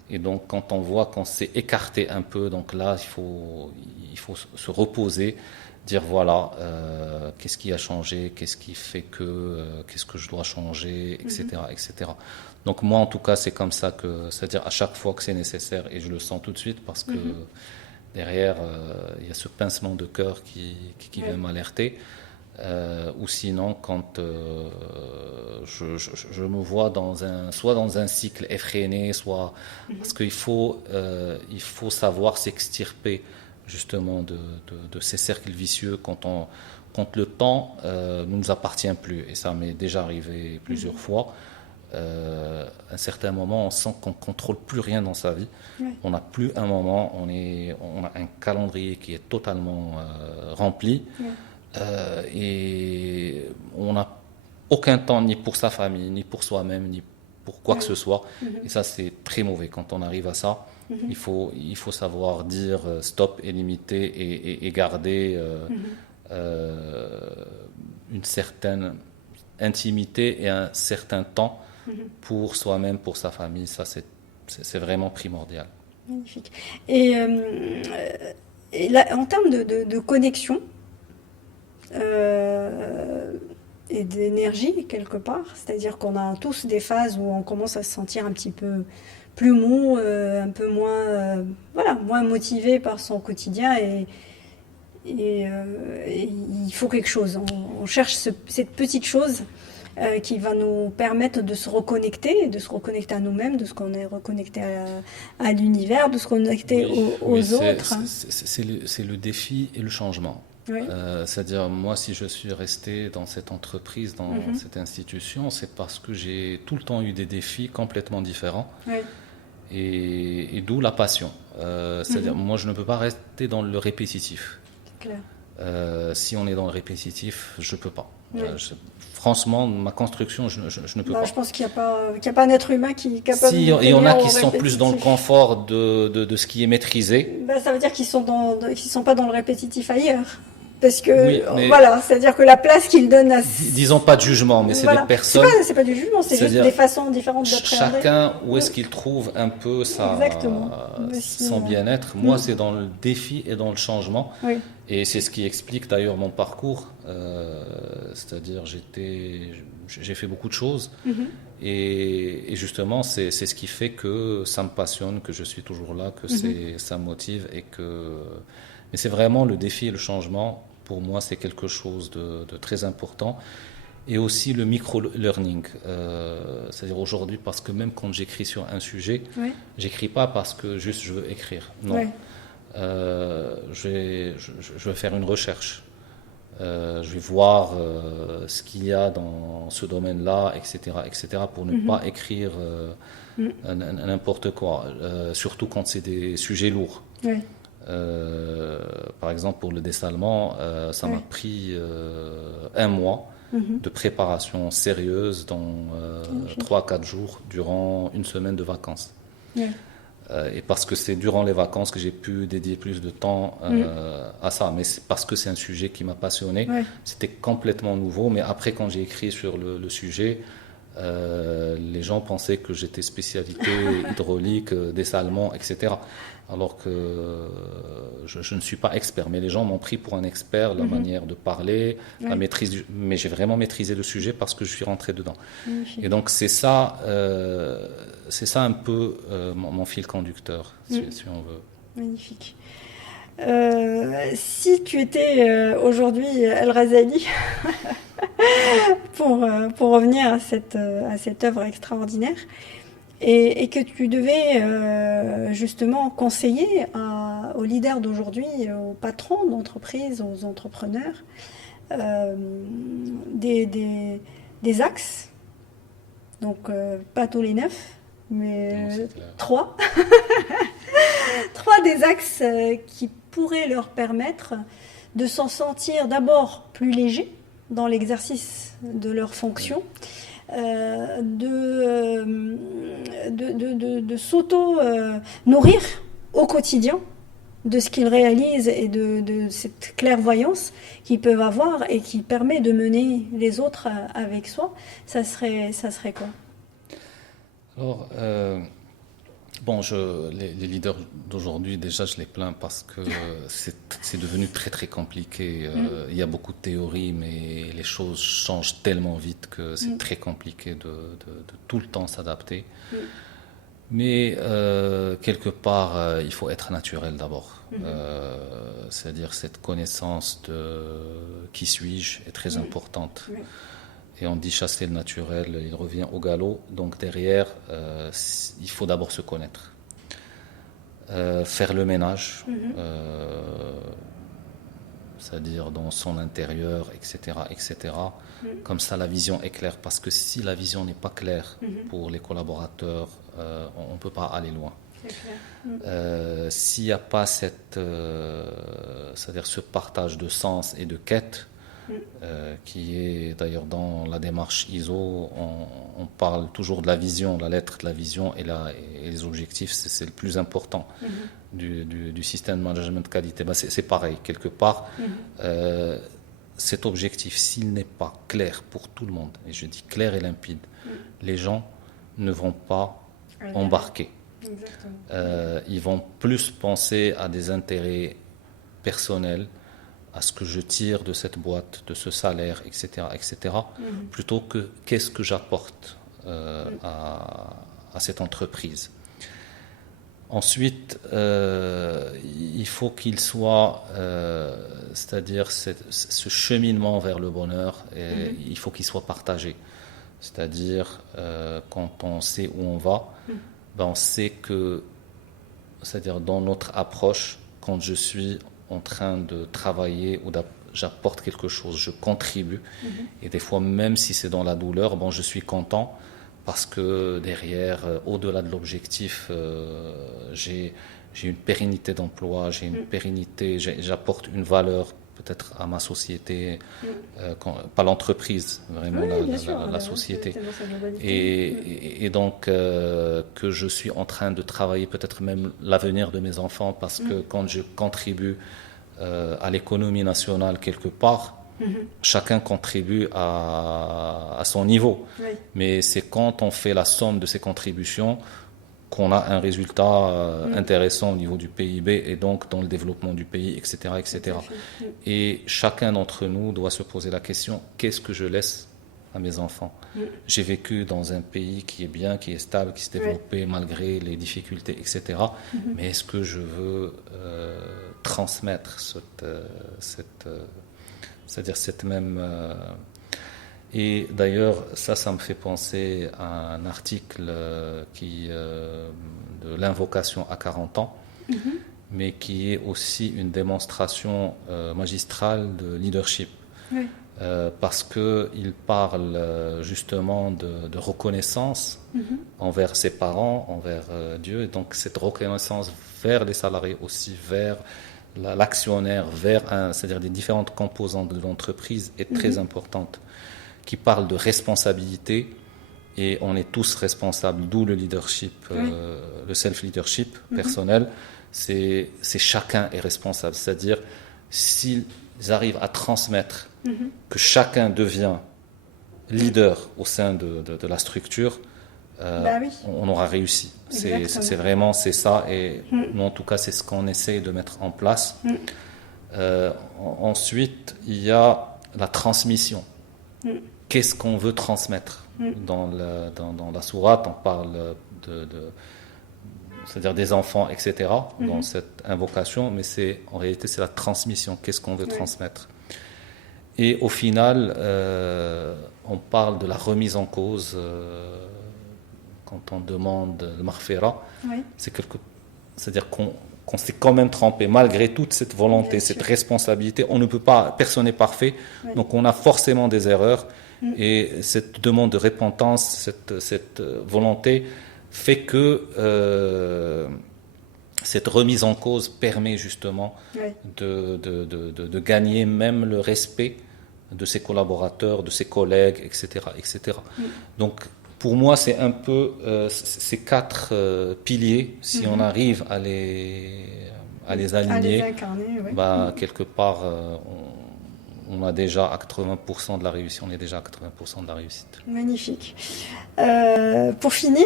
Et donc, quand on voit qu'on s'est écarté un peu, donc là, il faut se reposer, dire voilà, qu'est-ce qui a changé, qu'est-ce qui fait qu'est-ce que je dois changer, etc., etc. Donc moi, en tout cas, c'est comme ça c'est-à-dire à chaque fois que c'est nécessaire, et je le sens tout de suite parce que derrière, il y a ce pincement de cœur qui vient m'alerter. Ou sinon, quand je me vois soit dans un cycle effréné, soit parce qu'il faut savoir s'extirper justement de ces cercles vicieux quand le temps ne nous appartient plus. Et ça m'est déjà arrivé plusieurs fois. À un certain moment, on sent qu'on ne contrôle plus rien dans sa vie. On n'a plus un moment, on a un calendrier qui est totalement rempli. Et on n'a aucun temps ni pour sa famille, ni pour soi-même, ni pour quoi que ce soit. Et ça, c'est très mauvais. Quand on arrive à ça, il faut savoir dire stop et limiter et garder une certaine intimité et un certain temps pour soi-même, pour sa famille. Ça, c'est vraiment primordial. Magnifique. Et là, en termes de connexion, et d'énergie quelque part, c'est-à-dire qu'on a tous des phases où on commence à se sentir un petit peu plus mou, un peu moins, moins motivé par son quotidien et il faut quelque chose. On cherche cette petite chose qui va nous permettre de se reconnecter à nous-mêmes, de se reconnecter à l'univers, de se connecter aux autres. C'est le défi et le changement. Oui. C'est-à-dire, moi, si je suis resté dans cette entreprise, dans cette institution, c'est parce que j'ai tout le temps eu des défis complètement différents. Oui. Et d'où la passion. C'est-à-dire, moi, je ne peux pas rester dans le répétitif. Clair. Si on est dans le répétitif, je ne peux pas. Oui. Franchement, ma construction, je ne peux pas. Je pense qu'il n'y a pas un être humain qui est capable de... Il y en a qui sont plus dans le confort de ce qui est maîtrisé. Ça veut dire qu'ils sont pas dans le répétitif ailleurs. Parce que, c'est-à-dire que la place qu'ils donnent à... Disons pas de jugement, mais c'est des personnes... C'est pas du jugement, c'est juste des façons différentes d'appréhender. Chacun, où est-ce qu'il trouve un peu son bien-être. Moi, c'est dans le défi et dans le changement. Oui. Et c'est ce qui explique d'ailleurs mon parcours. C'est-à-dire, j'ai fait beaucoup de choses. Et justement, c'est ce qui fait que ça me passionne, que je suis toujours là, que ça me motive. Mais c'est vraiment le défi et le changement. Pour moi, c'est quelque chose de très important. Et aussi le micro-learning. C'est-à-dire aujourd'hui, parce que même quand j'écris sur un sujet, j'écris pas parce que juste je veux écrire. Non. Ouais. Je vais faire une recherche. Je vais voir ce qu'il y a dans ce domaine-là, etc., pour ne pas écrire n'importe quoi. Surtout quand c'est des sujets lourds. Ouais. Par exemple, pour le dessalement, ça m'a pris un mois de préparation sérieuse dans 3-4 jours durant une semaine de vacances. Et parce que c'est durant les vacances que j'ai pu dédier plus de temps à ça. Mais c'est parce que c'est un sujet qui m'a passionné. Ouais. C'était complètement nouveau. Mais après, quand j'ai écrit sur le sujet, les gens pensaient que j'étais spécialité hydraulique, dessalement, etc. Alors que je ne suis pas expert. Mais les gens m'ont pris pour un expert, la manière de parler, la maîtrise. Mais j'ai vraiment maîtrisé le sujet parce que je suis rentré dedans. Magnifique. Et donc c'est ça un peu mon fil conducteur, si on veut. Magnifique. Si tu étais aujourd'hui El Razali, pour revenir à cette œuvre extraordinaire, et que tu devais justement conseiller aux leaders d'aujourd'hui, aux patrons d'entreprises, aux entrepreneurs, des axes, donc pas tous les 9, mais Non, c'est clair. 3, 3 des axes qui pourraient leur permettre de s'en sentir d'abord plus légers dans l'exercice de leurs fonctions, de s'auto-nourrir au quotidien de ce qu'ils réalisent et de cette clairvoyance qu'ils peuvent avoir et qui permet de mener les autres avec soi. Ça serait quoi? Alors, bon, les leaders d'aujourd'hui, déjà, je les plains parce que c'est devenu très, très compliqué. Il y a beaucoup de théories, mais les choses changent tellement vite que c'est très compliqué de tout le temps s'adapter. Mais quelque part, il faut être naturel d'abord. C'est-à-dire cette connaissance de qui suis-je est très importante. Et on dit chasser le naturel, il revient au galop. Donc derrière, il faut d'abord se connaître. Faire le ménage, c'est-à-dire dans son intérieur, etc., etc. Comme ça, la vision est claire. Parce que si la vision n'est pas claire pour les collaborateurs, on ne peut pas aller loin. S'il n'y a pas c'est-à-dire ce partage de sens et de quête, qui est d'ailleurs dans la démarche ISO, on parle toujours de la vision, la lettre de la vision et les objectifs, c'est le plus important du système de management de qualité. Ben c'est pareil, quelque part, cet objectif, s'il n'est pas clair pour tout le monde, et je dis clair et limpide, les gens ne vont pas embarquer. Ils vont plus penser à des intérêts personnels, à ce que je tire de cette boîte, de ce salaire, etc., etc., plutôt que qu'est-ce que j'apporte à cette entreprise. Ensuite, il faut qu'il soit, c'est-à-dire ce cheminement vers le bonheur, il faut qu'il soit partagé. C'est-à-dire, quand on sait où on va, ben on sait que, c'est-à-dire dans notre approche, quand je suis en train de travailler ou j'apporte quelque chose, je contribue. Et des fois, même si c'est dans la douleur, bon, je suis content parce que derrière, au-delà de l'objectif, j'ai une pérennité d'emploi, j'ai une pérennité, j'apporte une valeur peut-être à ma société, pas l'entreprise, vraiment la société. Et donc, que je suis en train de travailler peut-être même l'avenir de mes enfants, parce que quand je contribue à l'économie nationale quelque part, chacun contribue à son niveau. Mais c'est quand on fait la somme de ces contributions qu'on a un résultat intéressant au niveau du PIB et donc dans le développement du pays, etc., etc. Et chacun d'entre nous doit se poser la question, qu'est-ce que je laisse à mes enfants? J'ai vécu dans un pays qui est bien, qui est stable, qui s'est développé malgré les difficultés, etc. Mais est-ce que je veux transmettre c'est-à-dire cette même... Et d'ailleurs, ça me fait penser à un article de l'invocation à 40 ans, mais qui est aussi une démonstration magistrale de leadership. Parce qu'il parle justement de reconnaissance envers ses parents, envers Dieu, et donc cette reconnaissance vers les salariés aussi, vers l'actionnaire, c'est-à-dire des différentes composantes de l'entreprise est très importante, qui parle de responsabilité et on est tous responsables, d'où le leadership, le self-leadership personnel. C'est chacun est responsable. C'est-à-dire, s'ils arrivent à transmettre que chacun devient leader au sein de la structure, on aura réussi. C'est vraiment ça. Et nous, en tout cas, c'est ce qu'on essaie de mettre en place. Ensuite, il y a la transmission. Qu'est-ce qu'on veut transmettre? Dans la sourate, on parle c'est-à-dire des enfants, etc., dans cette invocation, mais en réalité, c'est la transmission. Qu'est-ce qu'on veut transmettre? Et au final, on parle de la remise en cause quand on demande le maghfira. C'est-à-dire qu'on s'est quand même trompé, malgré toute cette volonté, cette responsabilité. On ne peut pas, personne n'est parfait, donc on a forcément des erreurs. Et cette demande de repentance, cette volonté fait que cette remise en cause permet justement de gagner même le respect de ses collaborateurs, de ses collègues, etc. etc. Donc pour moi, c'est un peu ces 4 piliers, si on arrive à les aligner, quelque part, on a déjà à 80% de la réussite. On est déjà à 80% de la réussite. Magnifique. Pour finir,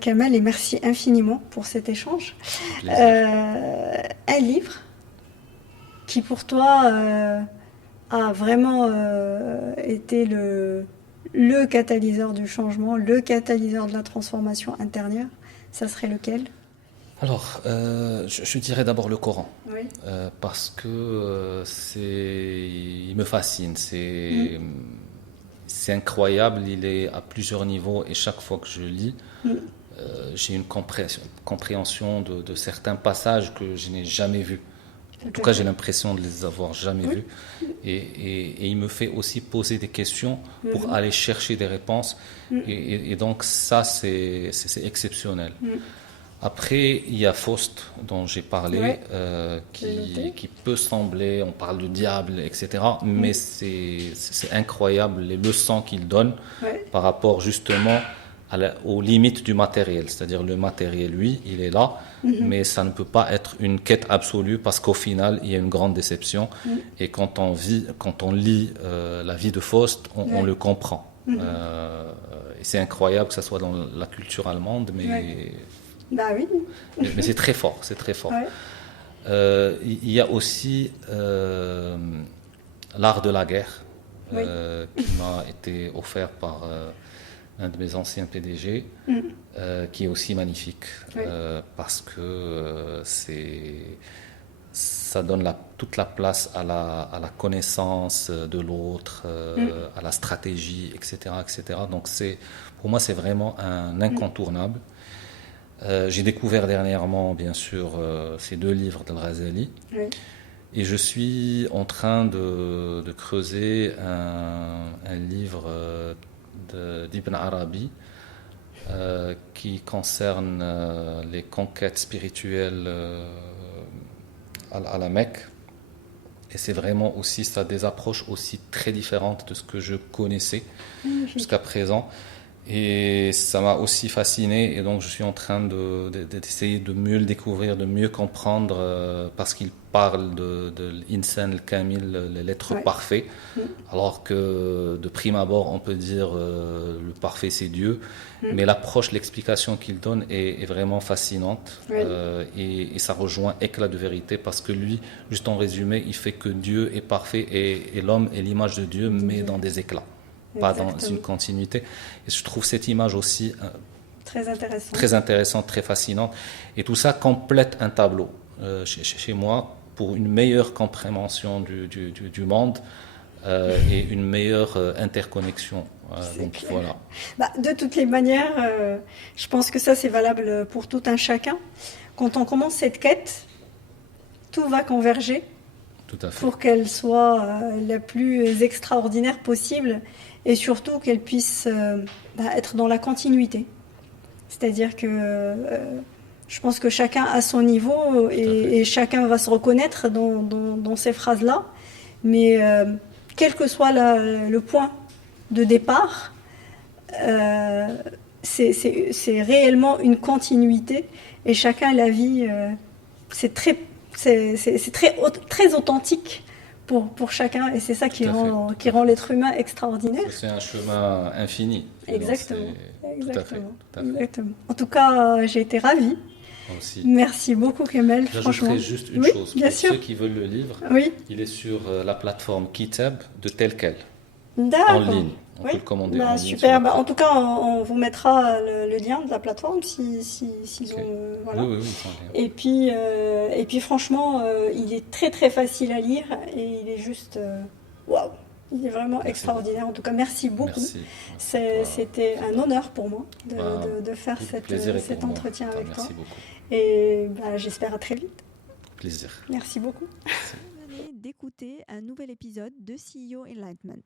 Kamal, et merci infiniment pour cet échange. Un livre qui pour toi a vraiment été le catalyseur du changement, le catalyseur de la transformation intérieure, ça serait lequel? Alors, je dirais d'abord le Coran, parce que il me fascine, c'est incroyable, il est à plusieurs niveaux et chaque fois que je lis, j'ai une compréhension de certains passages que je n'ai jamais vus. En tout cas, j'ai l'impression de les avoir jamais vus. Et il me fait aussi poser des questions pour aller chercher des réponses. Et donc ça, c'est exceptionnel. Après, il y a Faust, dont j'ai parlé, qui peut sembler, on parle du diable, etc., mais c'est incroyable les leçons qu'il donne par rapport justement aux limites du matériel. C'est-à-dire le matériel, lui, il est là, mais ça ne peut pas être une quête absolue parce qu'au final, il y a une grande déception. Et quand on lit la vie de Faust, on le comprend. Et c'est incroyable que ça soit dans la culture allemande, mais... mais c'est très fort, c'est très fort. Il y a aussi l'art de la guerre qui m'a été offert par un de mes anciens PDG, qui est aussi magnifique parce que ça donne toute la place à la connaissance de l'autre, à la stratégie, etc., etc. Donc pour moi, c'est vraiment un incontournable. J'ai découvert dernièrement, bien sûr, ces 2 livres d'Al-Ghazali. Et je suis en train de creuser un livre d'Ibn Arabi qui concerne les conquêtes spirituelles à la Mecque. Et c'est vraiment aussi, ça a des approches aussi très différentes de ce que je connaissais jusqu'à présent. Et ça m'a aussi fasciné, et donc je suis en train d'essayer de mieux le découvrir, de mieux comprendre, parce qu'il parle de l'insan al-kamil, l'être parfait, alors que de prime abord on peut dire le parfait c'est Dieu, mais l'approche, l'explication qu'il donne est vraiment fascinante, et ça rejoint Éclat de vérité, parce que lui, juste en résumé, il fait que Dieu est parfait et l'homme est l'image de Dieu, mais dans des éclats. Pas dans une continuité. Et je trouve cette image aussi très intéressante, très fascinante. Et tout ça complète un tableau chez moi pour une meilleure compréhension du monde et une meilleure interconnexion. Donc, voilà. De toutes les manières, je pense que ça c'est valable pour tout un chacun. Quand on commence cette quête, tout va converger pour qu'elle soit la plus extraordinaire possible. Et surtout qu'elle puisse être dans la continuité. C'est-à-dire que je pense que chacun a son niveau et chacun va se reconnaître dans ces phrases-là. Mais quel que soit le point de départ, euh, c'est réellement une continuité et chacun la vit. C'est très, c'est très, très authentique pour chacun et c'est ça Tout à fait. qui Tout à rend fait. l'être humain extraordinaire. C'est un chemin infini. Et donc, Exactement, tout à fait. exactement, Tout à fait. exactement. En tout cas, j'ai été ravie. Moi aussi. Merci beaucoup, Kamel, franchement. J'ajouterai juste une Oui, chose. bien Pour sûr. ceux qui veulent le livre, Oui, il est sur la plateforme Kitab de tel quel, en d'accord. ligne. On Oui, peut le commander bah, en ligne sur super. la Bah, en plateforme. tout cas, on vous mettra le lien de la plateforme s'ils Ok. ont, Oui, voilà. oui, oui, sans lien. Et puis franchement, il est très très facile à lire et il est juste waouh. Il est vraiment Merci beaucoup. extraordinaire. En tout cas, merci beaucoup. Merci. Merci à toi. C'était un honneur pour moi Ben, de faire tout le plaisir est cet pour moi. entretien avec toi. Merci beaucoup. Et bah, j'espère à très vite. Plaisir. Merci beaucoup. Merci. Vous venez d'écouter un nouvel épisode de CEO Enlightenment.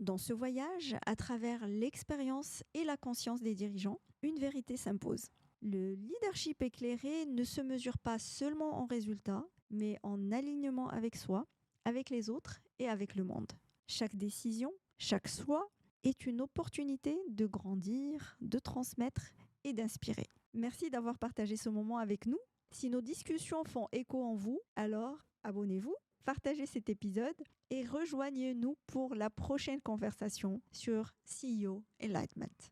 Dans ce voyage, à travers l'expérience et la conscience des dirigeants, une vérité s'impose. Le leadership éclairé ne se mesure pas seulement en résultats, mais en alignement avec soi, avec les autres et avec le monde. Chaque décision, chaque choix est une opportunité de grandir, de transmettre et d'inspirer. Merci d'avoir partagé ce moment avec nous. Si nos discussions font écho en vous, alors abonnez-vous, partagez cet épisode et rejoignez-nous pour la prochaine conversation sur CEO Enlightenment.